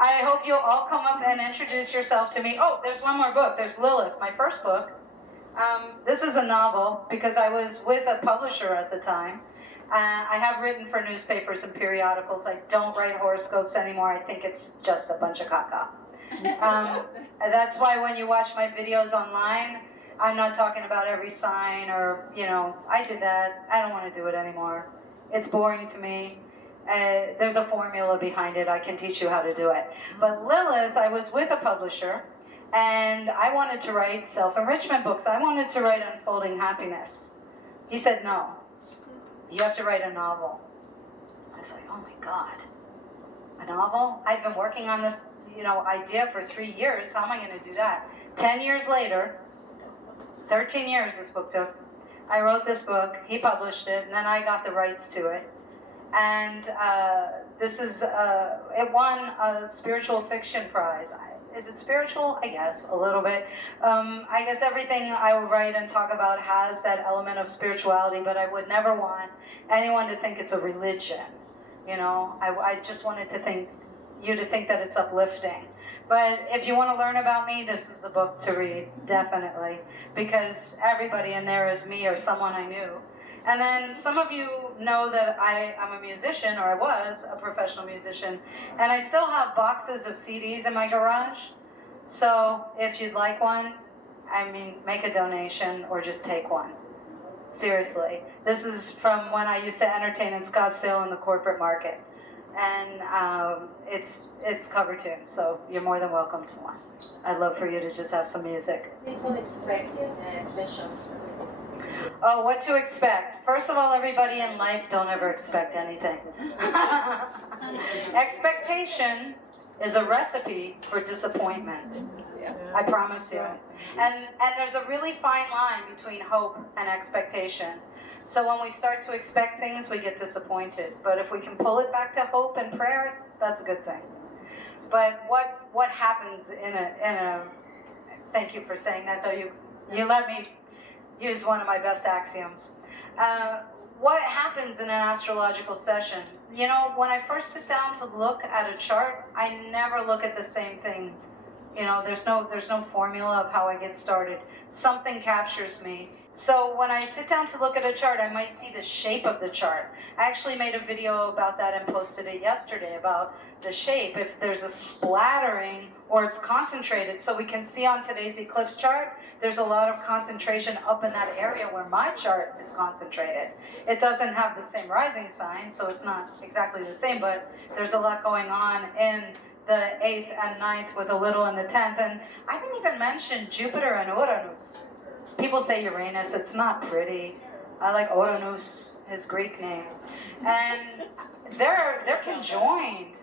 I hope you'll all come up and introduce yourself to me. Oh, there's one more book. There's Lilith, my first book. This is a novel because I was with a publisher at the time. I have written for newspapers and periodicals. I don't write horoscopes anymore. I think it's just a bunch of caca. That's why when you watch my videos online, I'm not talking about every sign or, I did that. I don't want to do it anymore. It's boring to me. There's a formula behind it. I can teach you how to do it. But Lilith, I was with a publisher, and I wanted to write self-enrichment books. I wanted to write Unfolding Happiness. He said, no, you have to write a novel. I was like, oh my God, a novel? I've been working on this, idea for 3 years. How am I going to do that? 10 years later, 13 years this book took, I wrote this book, he published it, and then I got the rights to it. And it won a spiritual fiction prize. Is it spiritual? I guess, a little bit. I guess everything I write and talk about has that element of spirituality, but I would never want anyone to think it's a religion. I just wanted you to think that it's uplifting. But if you want to learn about me, this is the book to read, definitely. Because everybody in there is me or someone I knew. And then some of you know that I'm a musician, or I was a professional musician, and I still have boxes of CDs in my garage. So if you'd like one, make a donation or just take one. Seriously. This is from when I used to entertain in Scottsdale in the corporate market. And it's cover tune, so you're more than welcome to one. I'd love for you to just have some music. People expect sessions. Oh, what to expect? First of all, everybody in life, don't ever expect anything. Expectation is a recipe for disappointment. I promise you. And there's a really fine line between hope and expectation. So when we start to expect things, we get disappointed. But if we can pull it back to hope and prayer, that's a good thing. But what happens in a thank you for saying that, though you let me use one of my best axioms. What happens in an astrological session? You know, when I first sit down to look at a chart, I never look at the same thing. You know, there's no formula of how I get started. Something captures me. So when I sit down to look at a chart, I might see the shape of the chart. I actually made a video about that and posted it yesterday about the shape. If there's a splattering or it's concentrated, so we can see on today's eclipse chart, there's a lot of concentration up in that area where my chart is concentrated. It doesn't have the same rising sign, so it's not exactly the same, but there's a lot going on in the 8th and 9th with a little in the 10th. And I didn't even mention Jupiter and Uranus. People say Uranus, it's not pretty. I like Uranus, his Greek name. And they're conjoined.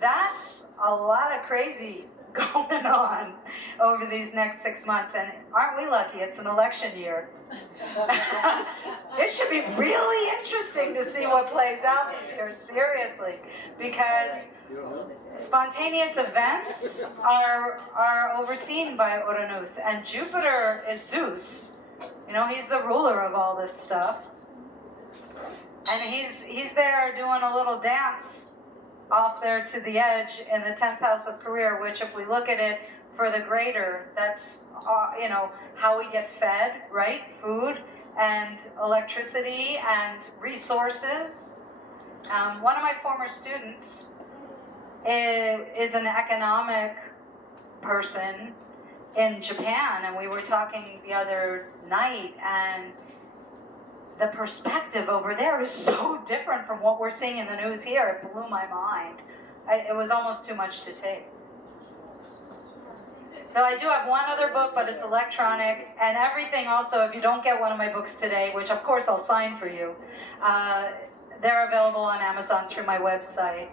That's a lot of crazy going on over these next 6 months. And aren't we lucky? It's an election year. It should be really interesting to see what plays out this year, seriously. Because spontaneous events are overseen by Uranus, and Jupiter is Zeus. You know, he's the ruler of all this stuff, and he's there doing a little dance off there to the edge in the 10th house of career. Which, if we look at it for the greater, that's you know, how we get fed, right? Food and electricity and resources. One of my former students is an economic person in Japan, and we were talking the other night, and the perspective over there is so different from what we're seeing in the news here. It blew my mind. It was almost too much to take. So I do have one other book, but it's electronic, and everything also, if you don't get one of my books today, which of course I'll sign for you, they're available on Amazon through my website.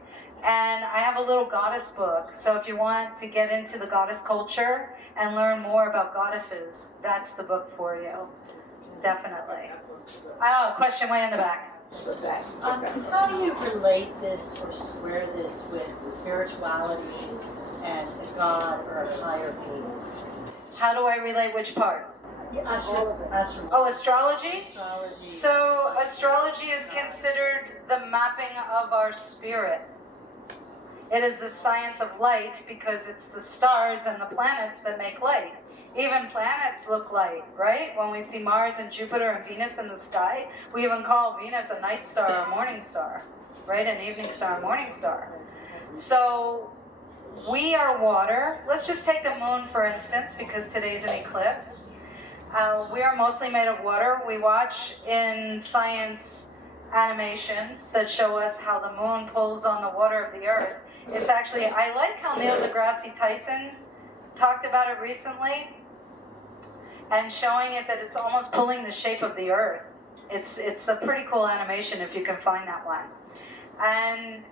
And I have a little goddess book, so if you want to get into the goddess culture and learn more about goddesses, that's the book for you, definitely. Oh, question way in the back. How do you relate this or square this with spirituality and God or a higher being? How do I relate which part? Astrology. Oh, astrology? Astrology. So astrology is considered the mapping of our spirit. It is the science of light because it's the stars and the planets that make light. Even planets look light, right? When we see Mars and Jupiter and Venus in the sky, we even call Venus a night star or morning star, right? An evening star, morning star. So we are water. Let's just take the moon, for instance, because today's an eclipse. We are mostly made of water. We watch in science animations that show us how the moon pulls on the water of the earth. It's actually, I like how Neil deGrasse Tyson talked about it recently and showing it that it's almost pulling the shape of the earth. It's a pretty cool animation if you can find that one. And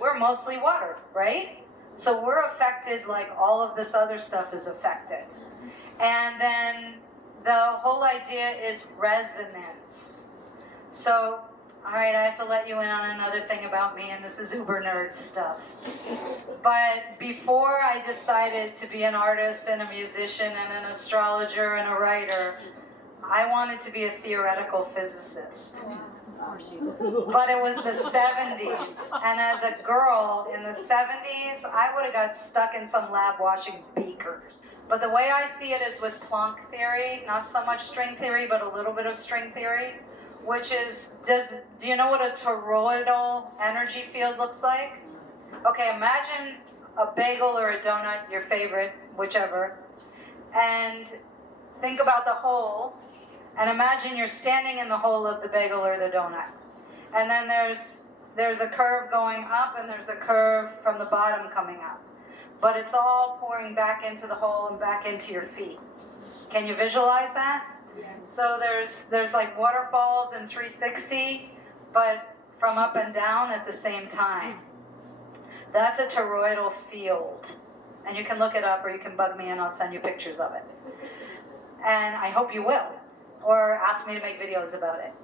we're mostly water, right? So we're affected like all of this other stuff is affected. And then the whole idea is resonance. So, all right, I have to let you in on another thing about me, and this is uber nerd stuff. But before I decided to be an artist and a musician and an astrologer and a writer, I wanted to be a theoretical physicist. But it was the 70s, and as a girl in the 70s, I would have got stuck in some lab washing beakers. But the way I see it is with Planck theory, not so much string theory, but a little bit of string theory, which is, do you know what a toroidal energy field looks like? Okay, imagine a bagel or a donut, your favorite, whichever, and think about the hole, And imagine you're standing in the hole of the bagel or the donut. And then there's a curve going up and there's a curve from the bottom coming up. But it's all pouring back into the hole and back into your feet. Can you visualize that? So there's like waterfalls in 360, but from up and down at the same time. That's a toroidal field. And you can look it up or you can bug me and I'll send you pictures of it. And I hope you will. Or ask me to make videos about it.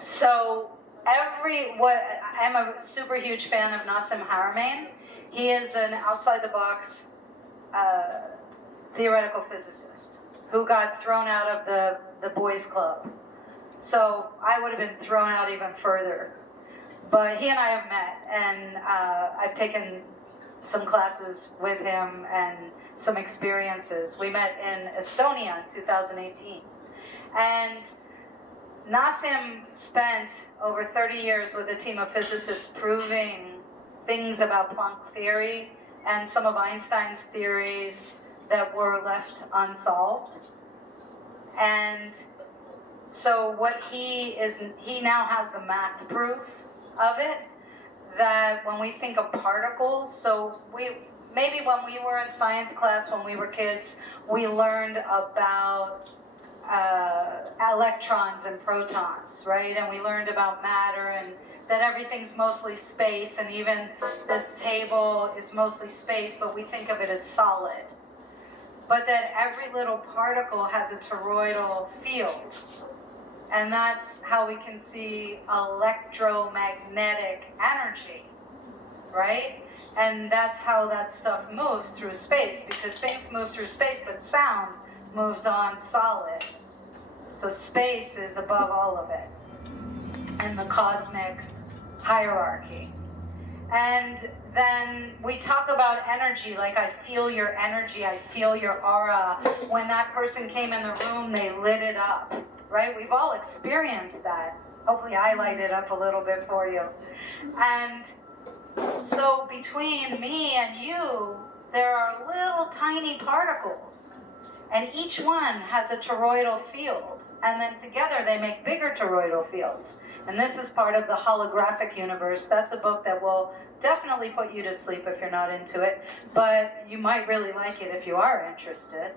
So I'm a super huge fan of Nassim Haramein. He is an outside-the-box theoretical physicist who got thrown out of the boys' club. So I would have been thrown out even further. But he and I have met, and I've taken some classes with him and some experiences. We met in Estonia in 2018. And Nassim spent over 30 years with a team of physicists proving things about Planck theory and some of Einstein's theories that were left unsolved. And so what he now has the math proof of it, that when we think of particles, so maybe when we were in science class, when we were kids, we learned about electrons and protons, right? And we learned about matter and that everything's mostly space, and even this table is mostly space, but we think of it as solid. But that every little particle has a toroidal field. And that's how we can see electromagnetic energy, right? And that's how that stuff moves through space, because things move through space, but sound moves on solid. So space is above all of it in the cosmic hierarchy. And then we talk about energy, like I feel your energy, I feel your aura. When that person came in the room, they lit it up, right? We've all experienced that. Hopefully I light it up a little bit for you. And so between me and you, there are little tiny particles. And each one has a toroidal field. And then together they make bigger toroidal fields. And this is part of the holographic universe. That's a book that will definitely put you to sleep if you're not into it. But you might really like it if you are interested.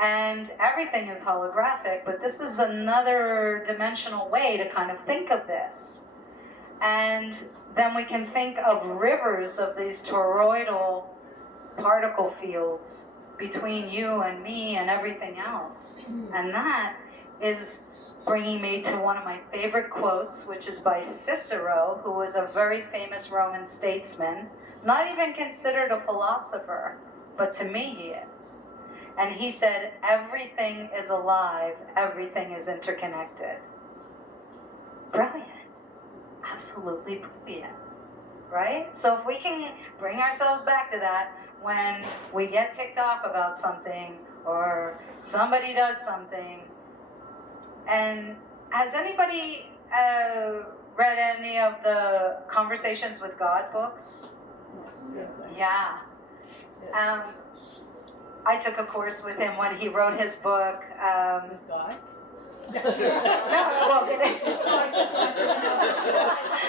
And everything is holographic, but this is another dimensional way to kind of think of this. And then we can think of rivers of these toroidal particle fields between you and me and everything else. And that is bringing me to one of my favorite quotes, which is by Cicero, who was a very famous Roman statesman, not even considered a philosopher, but to me he is. And he said, everything is alive, everything is interconnected. Brilliant. Absolutely brilliant. Right? So if we can bring ourselves back to that, when we get ticked off about something, or somebody does something, and has anybody read any of the Conversations with God books? Yeah. I took a course with him when he wrote his book. God?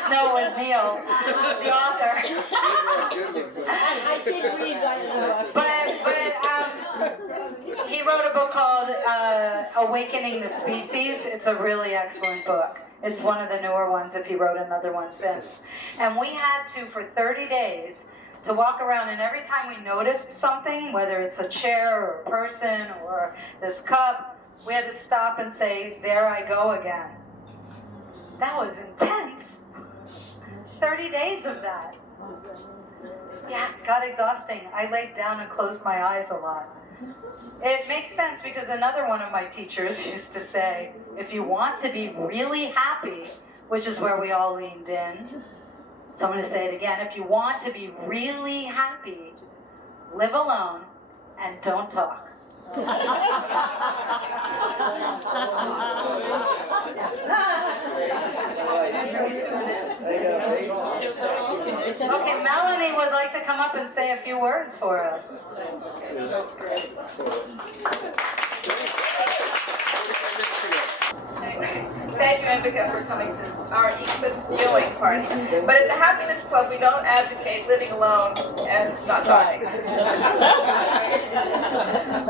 No, with Neil, the author. I did read one of the books. But he wrote a book called Awakening the Species. It's a really excellent book. It's one of the newer ones, if he wrote another one since. And we had to, for 30 days, to walk around, and every time we noticed something, whether it's a chair or a person or this cup, we had to stop and say, there I go again. That was intense. 30 days of that. Yeah, it got exhausting. I laid down and closed my eyes a lot. It makes sense because another one of my teachers used to say, if you want to be really happy, which is where we all leaned in, so I'm going to say it again, if you want to be really happy, live alone and don't talk. Okay, Melanie would like to come up and say a few words for us. That's great. Anyway, thank you, Ambika, for coming to our eclipse viewing party. But at the Happiness Club, we don't advocate living alone and not dying. So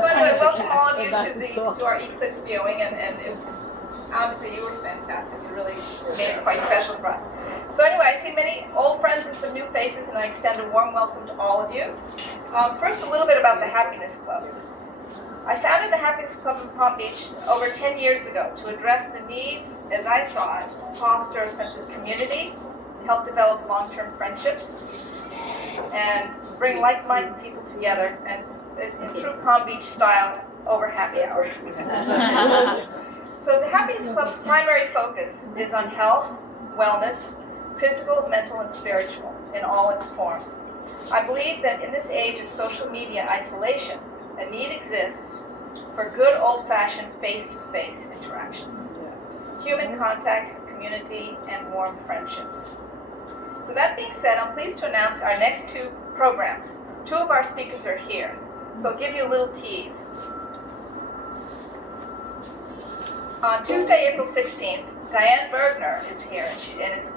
anyway, welcome all of you to our eclipse viewing, and Ambika, you were fantastic. You really made it quite special for us. So anyway, I see many old friends and some new faces, and I extend a warm welcome to all of you. First, a little bit about the Happiness Club. I founded the Happiness Club in Palm Beach over 10 years ago to address the needs, as I saw it, to foster a sense of community, help develop long-term friendships, and bring like-minded people together, and in true Palm Beach style, over happy hour. So the Happiness Club's primary focus is on health, wellness, physical, mental, and spiritual in all its forms. I believe that in this age of social media isolation, a need exists for good old-fashioned face-to-face interactions, human contact, community, and warm friendships. So that being said, I'm pleased to announce our next two programs. Two of our speakers are here, so I'll give you a little tease. On Tuesday, April 16th, Diane Bergner is here, and its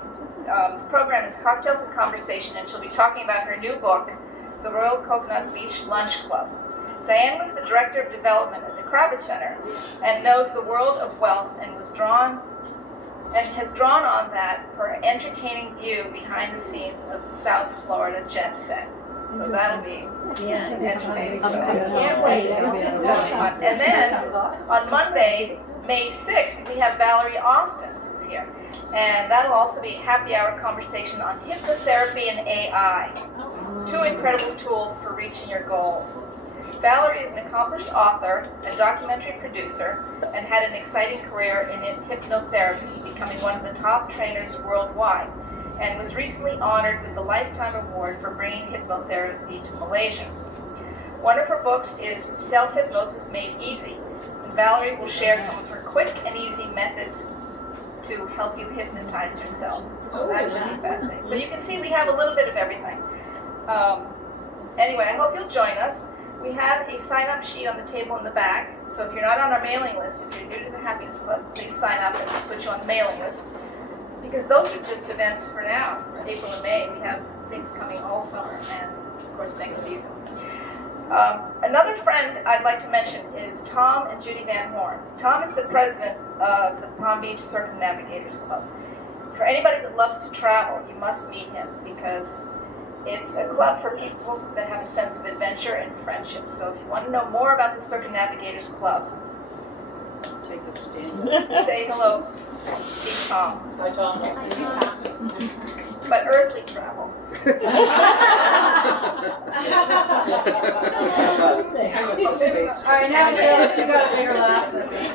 program is Cocktails and Conversation, and she'll be talking about her new book, The Royal Coconut Beach Lunch Club. Diane was the Director of Development at the Kravitz Center and knows the world of wealth and has drawn on that for an entertaining view behind the scenes of the South Florida jet set. So that'll be entertaining. So can't wait. And then on Monday, May 6th, we have Valerie Austin who's here. And that'll also be a happy hour conversation on hypnotherapy and AI. Two incredible tools for reaching your goals. Valerie is an accomplished author and documentary producer and had an exciting career in hypnotherapy, becoming one of the top trainers worldwide, and was recently honored with the Lifetime Award for bringing hypnotherapy to Malaysia. One of her books is Self-Hypnosis Made Easy, and Valerie will share some of her quick and easy methods to help you hypnotize yourself. So that should be fascinating. So you can see we have a little bit of everything. Anyway, I hope you'll join us. We have a sign-up sheet on the table in the back, so if you're not on our mailing list, if you're new to the Happiness Club, please sign up and we'll put you on the mailing list. Because those are just events for now, for April and May. We have things coming all summer and, of course, next season. Another friend I'd like to mention is Tom and Judy Van Horn. Tom is the president of the Palm Beach Circumnavigators Club. For anybody that loves to travel, you must meet him because it's a club for people that have a sense of adventure and friendship. So if you want to know more about the Circumnavigators Club, take a stand. Say hello, meet Tom. Hi, Tom. But earthly travel. All right, now Janice, you got a bigger laugh than me.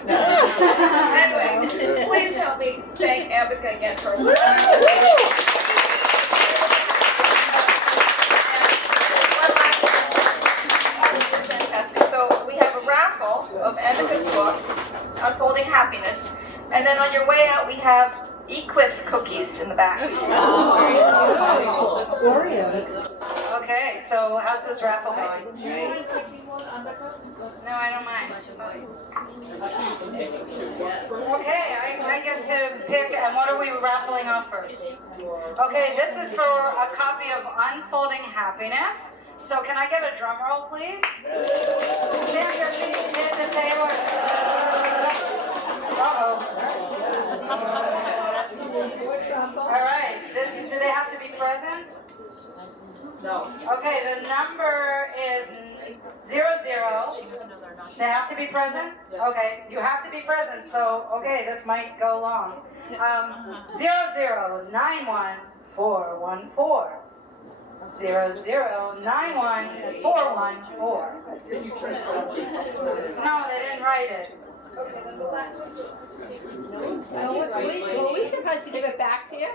Anyway, please help me thank Ambika again for her work. Fantastic. So we have a raffle of Ambika's book, Unfolding Happiness, and then on your way out we have Eclipse cookies in the back. Oreos. Okay, so how's this raffle going? No, I don't mind. Okay, I get to pick, and what are we raffling off first? Okay, this is for a copy of Unfolding Happiness. So can I get a drum roll, please? Stand your feet, hit the table. Uh-oh. All right, do they have to be present? No. Okay, the number is 00. They have to be present? Okay, you have to be present, so, okay, this might go long. 0091414. 0091414. No, they didn't write it. Were we supposed to give it back to you?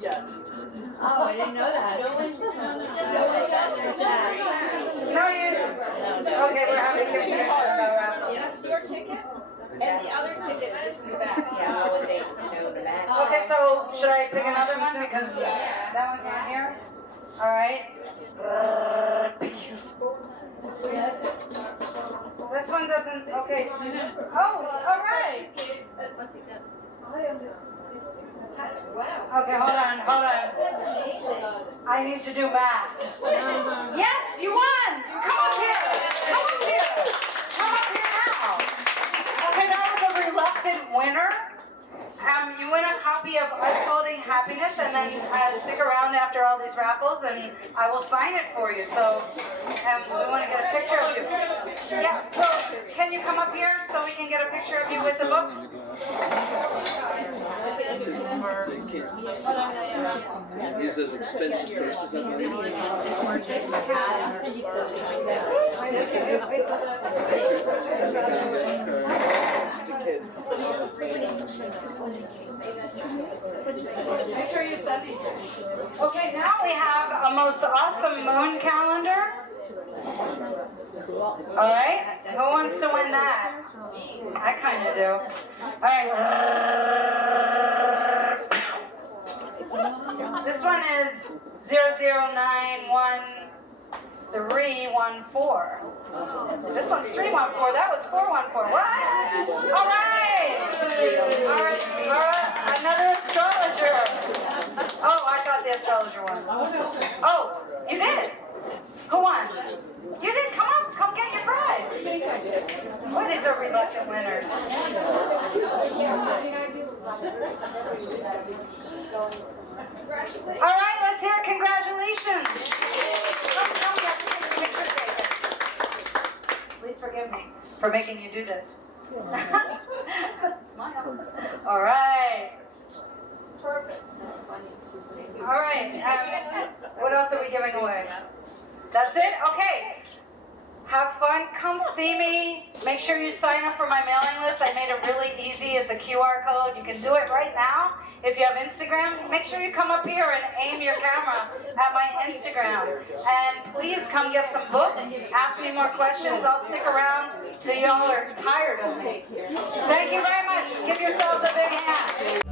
Yes. Oh, I didn't know that. No, you didn't. Okay, we're having your ticket. That's your ticket, and the other ticket is in the back. Okay, so should I pick another one because that one's not here? All right. This one doesn't. Okay. Oh, all right. Okay, hold on. I need to do math. Yes, you won! Come up here! Come up here now! Okay, that was a reluctant winner. You win a copy of Unfolding Happiness, and then stick around after all these raffles, and I will sign it for you. So, we want to get a picture of you. Yeah, well, can you come up here so we can get a picture of you with the book? Use those expensive purses up there. Make sure you send these things. Okay, now we have a most awesome moon calendar. All right, who wants to win that? I kind of do. All right. This one is 0091314. This one's 314. That was 414. What? All right. Another astrologer. Oh, I got the astrologer one. Oh, you did? Who won? You did? Come on, come get your prize. Boy, these are reluctant winners. All right, let's hear congratulations. Come get the picture taken. Please forgive me for making you do this. Smile. All right. Perfect. All right. What else are we giving away? That's it? Okay. Have fun. Come see me. Make sure you sign up for my mailing list. I made it really easy. It's a QR code. You can do it right now. If you have Instagram, make sure you come up here and aim your camera at my Instagram. And please come get some books. Ask me more questions. I'll stick around till y'all are tired of me. Thank you very much. Give yourselves a big hand.